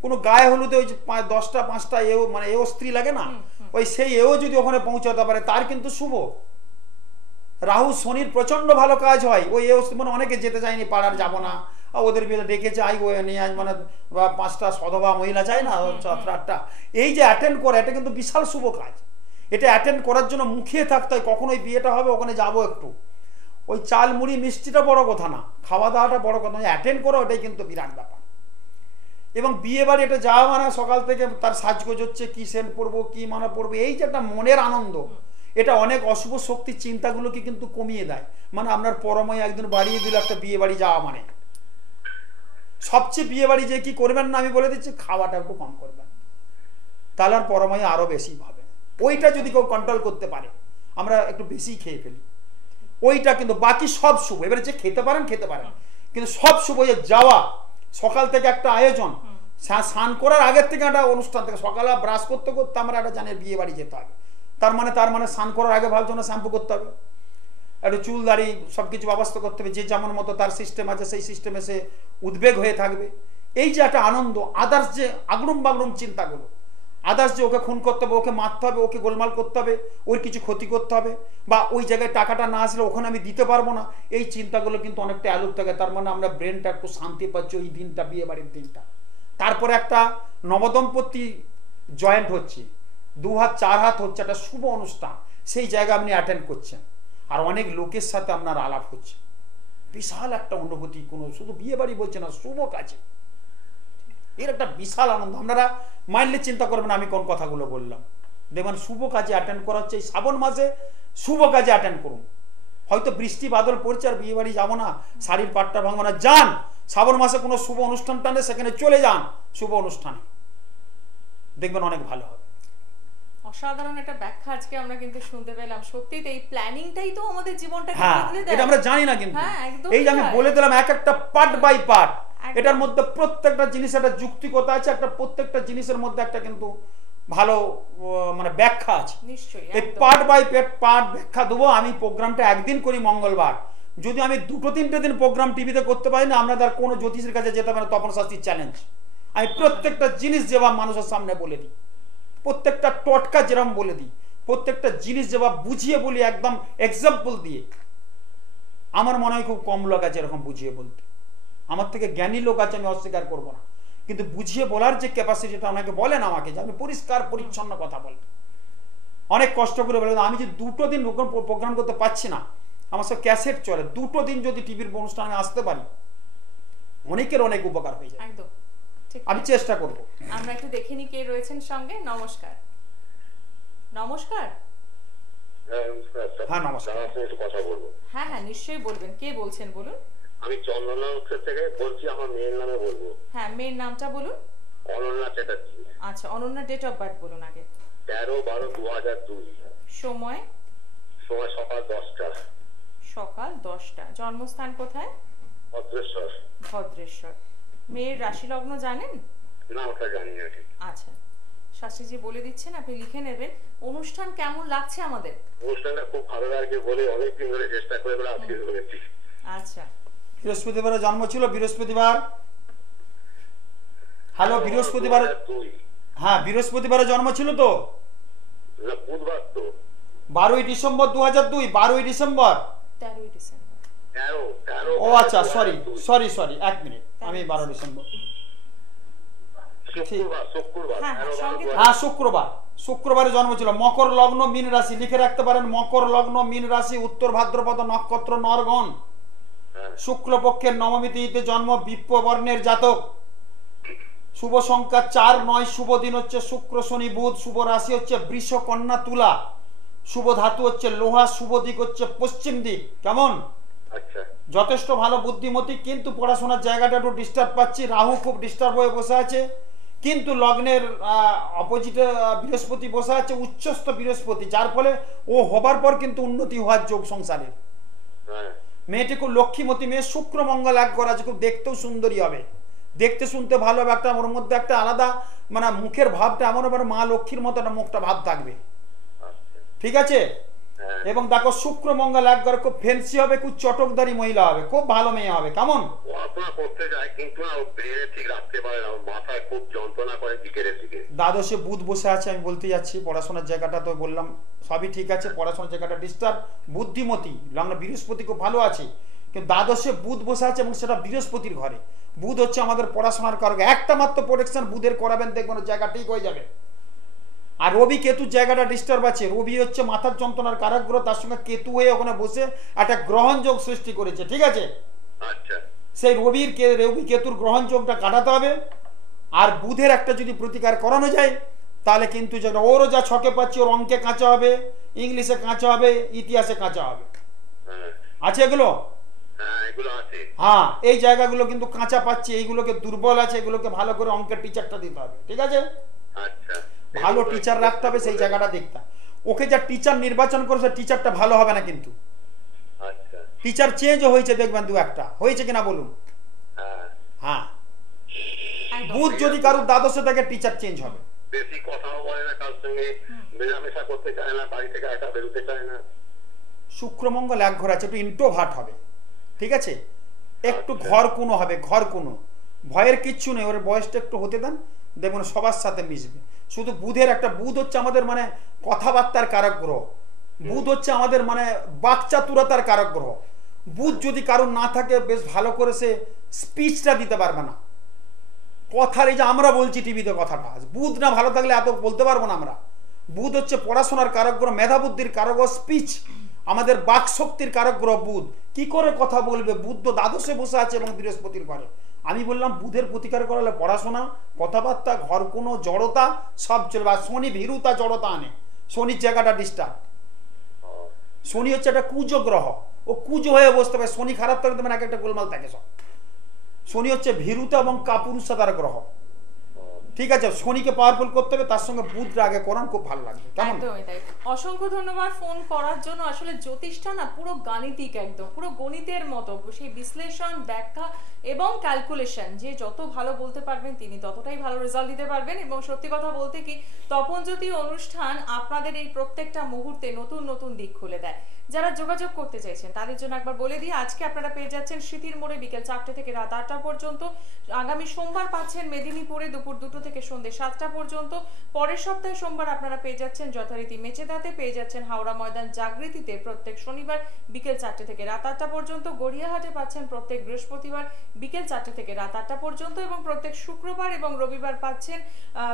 কোনো গায়ে হলুদে ওই যে 10টা 5টা এও, মানে এও স্ত্রী লাগে না, ওই সেই এও যদি ওখানে পৌঁছাতে পারে, তার কিন্তু শুভ। রাহু শনির প্রচন্ড ভালো কাজ হয়। ওই এও, মানে অনেকে যেতে চায়নি, পাড়ার যাবো না, ওদের বিয়ে ডেকেছে, আই ওই নিয়ে আজ, মানে 5টা সধবা মহিলা চাই না, 7-8টা, এই যে অ্যাটেন্ড করে, এটা কিন্তু বিশাল শুভ কাজ। এটা অ্যাটেন্ড করার জন্য মুখিয়ে থাকতে হয়, কখন ওই বিয়েটা হবে, ওখানে যাবো একটু। ওই চাল মুড়ি মিষ্টিটা বড় কথা না, খাওয়া দাওয়াটা বড় কথা না, অ্যাটেন্ড করো, এটাই কিন্তু বিরাট ব্যাপার। এবং বিয়ে বাড়ি এটা যাওয়া মানে সকাল থেকে তার সাজগোজ হচ্ছে, কি সেন্ট পরবো, কি মানা পরবো, এই যে একটা মনের আনন্দ, এটা অনেক অশুভ শক্তির চিন্তাগুলোকে কিন্তু কমিয়ে দেয়। মানে আপনার পরময় একদিন বাড়িয়ে দিল একটা বিয়ে বাড়ি যাওয়া মানে। সবচেয়ে বিয়ে বাড়ি যে কি করবেন না, আমি বলে দিচ্ছি, খাওয়াটা একটু কম করবেন, তাহলে আর পরময় আরো বেশি ভাবে। ওইটা যদি কেউ কন্ট্রোল করতে পারে, আমরা একটু বেশি খেয়ে ফেলি, ওইটা কিন্তু, বাকি সব শুভ। এবারে যে খেতে পারেন খেতে পারেন, কিন্তু সব শুভ যাওয়া, সকাল থেকে একটা আয়োজন, স্নান করার আগের থেকে একটা অনুষ্ঠান থেকে, সকালে ব্রাশ করতে করতে আমরা একটা জানি বিয়ে বাড়ি যেতে হবে, তার মানে স্নান করার আগে ভাবছো না শ্যাম্পু করতে হবে, একটু চুল দাড়ি সব কিছু ব্যবস্থা করতে হবে, যে যেমন মতো তার সিস্টেম আছে সেই সিস্টেমে সে উদ্বেগ হয়ে থাকবে। এই যে একটা আনন্দ, আদার্স যে আগরুম বাগরুম চিন্তাগুলো, আদার্স যে ওকে খুন করতে হবে, ওকে মারতে হবে, ওকে গোলমাল করতে হবে, ওর কিছু ক্ষতি করতে হবে, বা ওই জায়গায় টাকাটা না আসলে ওখানে আমি দিতে পারবো না, এই চিন্তাগুলো কিন্তু অনেকটা অ্যালুপ থাকে। তার মানে আমরা ব্রেনটা একটু শান্তি পাচ্ছি ওই দিনটা, বিয়ে বাড়ির দিনটা। তারপরে একটা নবদম্পতি জয়েন্ট হচ্ছে, 2 হাত 4 হাত হচ্ছে, একটা শুভ অনুষ্ঠান, সেই জায়গা আপনি অ্যাটেন্ড করছেন, আর অনেক লোকের সাথে আপনার আলাপ হচ্ছে, বিশাল একটা অনুভূতি। কোনো শুধু বিয়ে বাড়ি বলছে না, শুভ কাজে এর একটা বিশাল আনন্দ। আপনারা মাইন্ডলি চিন্তা করবেন আমি কোন কথাগুলো বললাম, দেখবেন শুভ কাজে অ্যাটেন্ড করা হচ্ছে। এই শ্রাবণ মাসে শুভ কাজে অ্যাটেন্ড করুন। হয়তো বৃষ্টি বাদল পড়ছে আর বিয়ে বাড়ি যাবো না, শাড়ির পাটটা ভাঙবো না, যান শ্রাবণ মাসে কোনো শুভ অনুষ্ঠান টানে সেখানে চলে যান, শুভ অনুষ্ঠানে দেখবেন অনেক ভালো হবে। অসাধারণ একটা ব্যাখ্যা আজকে আমরা কিন্তু শুনতে পেলাম। সত্যিই তো এই প্ল্যানিংটাই তো আমাদের জীবনটাকে হ্যাঁ, বদলে দেয়। এটা আমরা জানি না কিন্তু হ্যাঁ, একদমই এই যে আমি তাই। বলে দিলাম এক একটা পার্ট বাই পার্ট, একদম। এটার মধ্যে প্রত্যেকটা জিনিস একটা যুক্তিকতা আছে, একটা প্রত্যেকটা জিনিসের মধ্যে একটা কিন্তু ভালো মানে ব্যাখ্যা আছে। নিশ্চয়ই এই একদম। পার্ট বাই পার্ট ব্যাখ্যা দেবো। আমি প্রোগ্রামটা একদিন করি মঙ্গলবার, যদি আমি 2-3টে দিন প্রোগ্রাম টিভিতে করতে পারি না, আপনাদের আর কোনো জ্যোতিষের কাছে যেতে পারে না, তপন শাস্ত্রীর চ্যালেঞ্জ। আমি প্রত্যেকটা জিনিস যেভাবে মানুষের সামনে বলে দিই, প্রত্যেকটা টটকা যেরকম বলে দিই, প্রত্যেকটা জিনিস যেভাবে বুঝিয়ে বলি, একদম এক্সাম্পল দিয়ে। আমার মনে হয় খুব কম লোক আছে এরকম বুঝিয়ে বলতে, আমার থেকে জ্ঞানী লোক আছে, আমি অস্বীকার করবো না, কিন্তু বুঝিয়ে বলার যে ক্যাপাসিটিটা অনেকে বলেন আমাকে যে আপনি পরিষ্কার পরিচ্ছন্ন কথা বলেন, অনেক কষ্ট করে বলে। আমি যে 2টো দিন প্রোগ্রাম করতে পারছি না, আমার সব ক্যাসেট চলে, 2টো দিন যদি টিভির অনুষ্ঠানে আসতে পারি, অনেকের অনেক উপকার হয়ে যায়। একদম ঠিক। আমি চেষ্টা করব। আমরা একটু দেখে নি কে রয়েছেন সঙ্গে। নমস্কার। নমস্কার। হ্যাঁ, নমস্কার। একটু কথা বলবো। হ্যাঁ হ্যাঁ, নিশ্চয়ই বলবেন। কে বলছেন বলুন। আমি চন্দনা থেকে বলছি, আমার মেয়ের নামে বলবো। হ্যাঁ, মেয়ের নামটা বলুন। অনন্যা চ্যাটার্জি। আচ্ছা, অনন্যা ডেট অফ বার্থ বলুন আগে। 13/12/2002। সময়? সময় সকাল 10টা। সকাল 10টা। জন্মস্থান কোথায়? ভদ্রেশ্বর। ভদ্রেশ্বর। মেয়ের রাশি লগ্ন জানেন? না, ওটা জানি না ঠিক। আচ্ছা, শাস্ত্রীজি বলে দিচ্ছেন, আপনি লিখে নেবেন। অনুষ্ঠান কেমন লাগছে আমাদের? অনুষ্ঠানটা খুব ভালো লাগছে বলে অনেকদিন ধরে চেষ্টা করে বলে আজকে করেছি। আচ্ছা, বৃহস্পতিবারে জন্ম ছিল, বৃহস্পতিবার। হ্যালো, বৃহস্পতিবার। 2002। হ্যাঁ, বৃহস্পতিবারে জন্ম ছিল তো? না, বুধবার তো। 12ই ডিসেম্বর 2002। 12ই ডিসেম্বর। 13ই ডিসেম্বর। 13 ও আচ্ছা, সরি 1 মিনিট, আমি 12 ডিসেম্বর। শুক্রবার। হ্যাঁ, হ্যাঁ, সঙ্গে হ্যাঁ, শুক্রবারে জন্ম ছিল। মকর লগ্ন মীন রাশি, লিখে রাখতে পারেন। মকর লগ্ন মীন রাশি, উত্তর ভাদ্রপদ নক্ষত্র, নরগণ। শুক্লপক্ষের নবমী তিথিতে জন্ম, বিপ্র বর্ণের জাতক। শুভ সংখ্যা 4, 9। শুভ দিন হচ্ছে শুক্র, শনি, বুধ। শুভ রাশি হচ্ছে বৃষ, কন্যা, তুলা। শুভ ধাতু হচ্ছে লোহা। শুভ দিক হচ্ছে পশ্চিম দিক। কেমন? আচ্ছা। যথেষ্ট ভালো বুদ্ধিমতী, কিন্তু পড়াশোনার জায়গাটা একটু ডিস্টার্ব পাচ্ছি। রাহু খুব ডিস্টার্ব হয়ে বসে আছে, কিন্তু লগ্নের অপোজিটে বৃহস্পতি বসে আছে, উচ্চস্থ বৃহস্পতি, যার ফলে ও হবার পর কিন্তু উন্নতি হওয়ার যোগ সংসারের। মেয়েটি খুব লক্ষ্মীমতী মেয়ে। শুক্র মঙ্গল এক করা আছে, খুব দেখতেও সুন্দরী হবে, দেখতে শুনতে ভালো হবে। একটা ওর মধ্যে একটা আলাদা মানে মুখের ভাবটা এমন হবে, মা লক্ষ্মীর মতো একটা মুখটা ভাব থাকবে। ঠিক আছে? এবং দেখো শুক্র মঙ্গল এক ঘরে, খুব ফেন্সি হবে, খুব চটকদারি মহিলা হবে, খুব ভালো মেয়ে হবে। কেমন? পড়াশোনা করতে যায় কিন্তু না, ও ব্রেনে ঠিক রাখতে পারে না, মাথায় খুব যন্ত্রণা করে বিকেলের দিকে। দ্বাদশে বুধ বসে আছে, আমি বলতে যাচ্ছি পড়াশোনার জায়গাটা তো বললাম সবই ঠিক আছে, পড়াশোনার জায়গাটা ডিস্টার্ব। বুদ্ধিমতী লগ্ন বৃহস্পতি খুব ভালো আছে, কিন্তু দ্বাদশে বুধ বসে আছে এবং সেটা বৃহস্পতির ঘরে। বুধ হচ্ছে আমাদের পড়াশোনার কারক। একটা মাত্র প্রোটেকশন বুধের করাবেন, দেখবেন জায়গা ঠিক হয়ে যাবে। আর রবি কেতুর জায়গাটা ডিস্টার্ব আছে। রবি হচ্ছে মাথার যন্ত্রণার কারক গ্রহ, তার সঙ্গে কেতু হয়ে ওখানে বসে একটা গ্রহণযোগ সৃষ্টি করেছে। ঠিক আছে? আচ্ছা। সেই রবি কেতুর গ্রহণযোগটা কাটাতে হবে। আর বুধের একটা যদি প্রতিকার করানো যায়, তাহলে কিন্তু যেটা ওরও যা ছকে পাচ্ছি, ওর অঙ্কে কাঁচা হবে, ইংলিশে কাঁচা হবে, ইতিহাসে কাঁচা হবে। আছে এগুলো? হ্যাঁ, এই জায়গাগুলো কিন্তু কাঁচা পাচ্ছি, এইগুলোকে দুর্বল আছে, এগুলোকে ভালো করে অঙ্কের টিচারটা দিতে হবে। ঠিক আছে? আচ্ছা। ভালো টিচার রাখতে হবে, সেই জায়গাটা দেখতে। ওকে যা টিচার নির্বাচন করেছে, টিচারটা ভালো হবে না কিন্তু। আচ্ছা। টিচার চেঞ্জও হয়েছে, দেখবেন দু একটা হয়েছে কিনা বলুন। হ্যাঁ, হ্যাঁ, একদম। বুধ যদি কারোর দ্বাদশে থাকে টিচার চেঞ্জ হবে। বেশি কথাও বলে না, কার সঙ্গে মেলামেশা করতে চায় না, বাড়ি থেকে একা বেরোতে চায় না। শুক্র মঙ্গল এক ঘর আছে, একটু ইন্ট্রোভার্ট হবে, ঠিক আছে, একটু ঘর কোনো হবে, ঘর কোনো ভয়ের কিচ্ছু নেই, ওর বয়সটা একটু হতে দেন, দেখুন সবার সাথে মিশবে। শুধু বুধের একটা, বুধ হচ্ছে আমাদের মানে কথাবার্তার কারক গ্রহ, বুধ হচ্ছে আমাদের মানে বাকচাতুরতার কারক গ্রহ। বুধ যদি কারোর না থাকে বেশ ভালো করে সে স্পিচটা দিতে পারবে না, কথার এই যে আমরা বলছি টিভিতে কথাটা, বুধ না ভালো থাকলে এত বলতে পারবো না আমরা। বুধ হচ্ছে পড়াশোনার কারক গ্রহ, মেধা বুদ্ধির কারক গ্রহ, স্পিচ আমাদের বাক শক্তির কারক গ্রহ বুধ। কি করে কথা বলবে, বুধ তো দ্বাদশে বসে আছে এবং বৃহস্পতির ঘরে। আমি বললাম বুধের প্রতিকার করালে পড়াশোনা, কথাবার্তা, ঘর কোনো জড়তা সব চলবে। আর শনি ভীরুতা জড়তা আনে, শনির জায়গাটা ডিস্টার্ব। শনি হচ্ছে একটা কুজ গ্রহ, ও কুজ হয়ে বসতে পারে, শনি খারাপ থাকলে মানে এক একটা গোলমাল থাকে সব। শনি হচ্ছে ভীরুতা এবং কাপুরুষতার গ্রহ, ঠিক আছে। শনিকে পাওয়ারফুল করতে হবে, তার সঙ্গে বুধটা আগে করান, খুব ভালো লাগবে, কেমন? একদমই তাই। অসংখ্য ধন্যবাদ ফোন করার জন্য। আসলে জ্যোতিষটা না পুরো গাণিতিক, একদম পুরো গণিতের মতো, সেই বিশ্লেষণ, ব্যাখ্যা এবং ক্যালকুলেশন, যে যত ভালো বলতে পারবেন তিনি ততটাই ভালো রেজাল্ট দিতে পারবেন। এবং সত্যি কথা বলতে কি, তপনজ্যোতি অনুষ্ঠান আপনাদের এই প্রত্যেকটা মুহূর্তে নতুন নতুন দিক খুলে দেয়। যারা যোগাযোগ করতে চাইছেন তাদের জন্য একবার বলে দিই, আজকে আপনারা পেয়ে যাচ্ছেন স্মৃতির মোড়ে বিকেল 4টে থেকে রাত 8টা পর্যন্ত। আগামী সোমবার পাচ্ছেন মেদিনীপুরে দুপুর 2টো থেকে সন্ধ্যে 7টা পর্যন্ত। পরের সপ্তাহে সোমবার আপনারা পেয়ে যাচ্ছেন যথারীতি মেচেদাতে, পেয়ে যাচ্ছেন হাওড়া ময়দান জাগৃতিতে প্রত্যেক শনিবার বিকেল 4টে থেকে রাত 8টা পর্যন্ত। গড়িয়াহাটে পাচ্ছেন প্রত্যেক বৃহস্পতিবার বিকেল 4টে থেকে রাত 8টা পর্যন্ত, এবং প্রত্যেক শুক্রবার এবং রবিবার পাচ্ছেন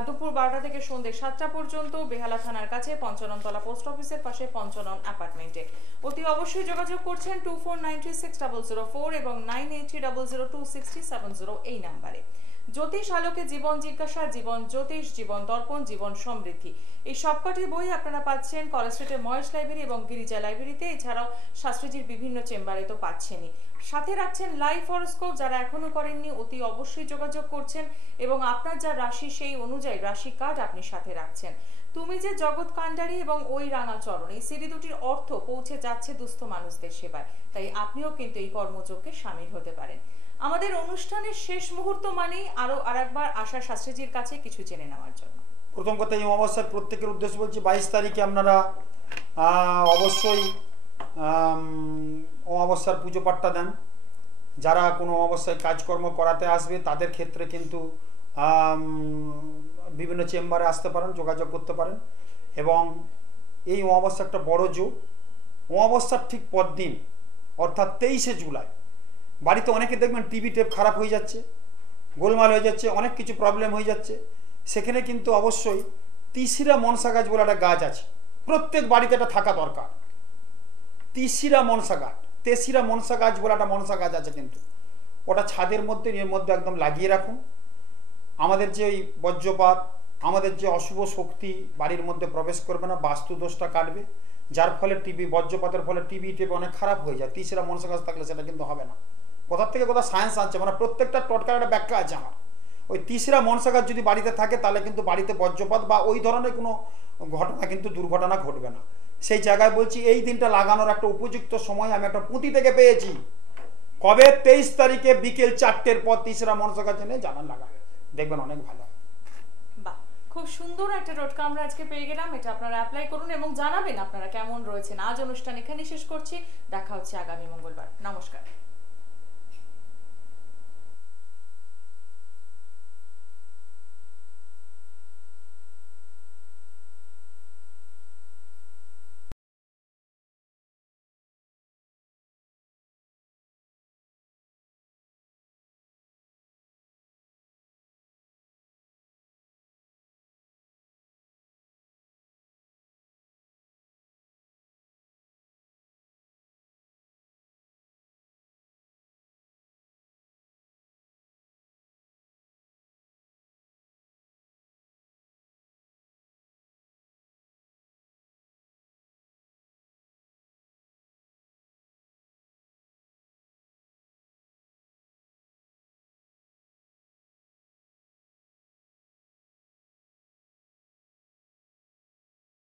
দুপুর 12টা থেকে সন্ধ্যে 7টা পর্যন্ত। বেহালা থানার কাছে পঞ্চাননতলা পোস্ট অফিসের পাশে পঞ্চানন অ্যাপার্টমেন্টে। অতি অবশ্যই যোগাযোগ করছেন 24936004 এবং 9830026070 এই নাম্বারে। জ্যোতিষ আলোকে জীবন জিজ্ঞাসা, জীবন জ্যোতিষ, জীবন দর্পণ, জীবন সমৃদ্ধি, এই সবকটি বই আপনারা পাচ্ছেন কলেজ স্ট্রিটের মহেশ লাইব্রেরি এবং গিরিজা লাইব্রেরিতে। এছাড়াও শাস্ত্রীজির বিভিন্ন চেম্বারে তো পাচ্ছেনই। সাথে রাখছেন লাইভ হরোস্কোপ, যারা এখনো করেননি অতি অবশ্যই যোগাযোগ করছেন, এবং আপনার যা রাশি সেই অনুযায়ী রাশি কার্ড আপনি সাথে রাখছেন। তুমি যে জগৎ কাণ্ডারী এবং ওই রাঙা চরণ, এই সিডি দুটির অর্থ পৌঁছে যাচ্ছে দুস্থ মানুষদের সেবায়, তাই আপনিও কিন্তু এই কর্মযোগে সামিল হতে পারেন। আমাদের অনুষ্ঠানের শেষ মুহূর্ত মানেই আরো আরেকবার আশা শাস্ত্রীজির কাছে কিছু জেনে নেওয়ার জন্য। প্রথম কথা, এই অমাবস্যার প্রত্যেকের উদ্দেশ্যে বলছি 22 তারিখে আপনারা অবশ্যই অমাবস্যার পুজো পাঠটা দেন। যারা কোনো অমাবস্যায় কাজকর্ম করাতে আসবে তাদের ক্ষেত্রে কিন্তু বিভিন্ন চেম্বারে আসতে পারেন, যোগাযোগ করতে পারেন। এবং এই অমাবস্যা একটা বড় যোগ। অমাবস্যার ঠিক পরদিন অর্থাৎ 23শে জুলাই বাড়িতে অনেকে দেখবেন টিভি টেপ খারাপ হয়ে যাচ্ছে, গোলমাল হয়ে যাচ্ছে, অনেক কিছু প্রবলেম হয়ে যাচ্ছে। সেখানে কিন্তু অবশ্যই তিসিরা মনসা গাছ বলে একটা গাছ আছে, প্রত্যেক বাড়িতে এটা থাকা দরকার। তিসিরা মনসা গাছ, তেসিরা মনসা গাছ বলে একটা মনসা গাছ আছে, কিন্তু ওটা ছাদের মধ্যে এর মধ্যে একদম লাগিয়ে রাখুন। আমাদের যে ওই বজ্রপাত, আমাদের যে অশুভ শক্তি বাড়ির মধ্যে প্রবেশ করবে না, বাস্তু দোষটা কাটবে, যার ফলে টিভি, বজ্রপাতের ফলে টিভি টেপ অনেক খারাপ হয়ে যায়। তিসিরা মনসা গাছ থাকলে সেটা কিন্তু হবে না। কোথার থেকে কোথাও সায়েন্স আছে, মানে প্রত্যেকটা টটকার একটা ব্যাখ্যা আছে আমার। ওই তিসিরা মনসা গাছ যদি বাড়িতে থাকে তাহলে কিন্তু বাড়িতে বজ্রপাত বা ওই ধরনের কোনো ঘটনা, কিন্তু দুর্ঘটনা ঘটবে না। সেই জায়গায় বলছি এই দিনটা লাগানোর একটা উপযুক্ত সময় আমি একটা পুঁথি থেকে পেয়েছি। কবে? 23 তারিখে বিকেল 4টের পর তিসিরা মনসা গাছ এনে জানান লাগাবে, দেখবেন অনেক ভালো। বাহ, খুব সুন্দর একটা টোটকা আমরা আজকে পেয়ে গেলাম। এটা আপনারা অ্যাপ্লাই করুন এবং জানাবেন আপনারা কেমন রয়েছেন। আজ অনুষ্ঠান এখানেই শেষ করছি, দেখা হচ্ছে আগামী মঙ্গলবার। নমস্কার।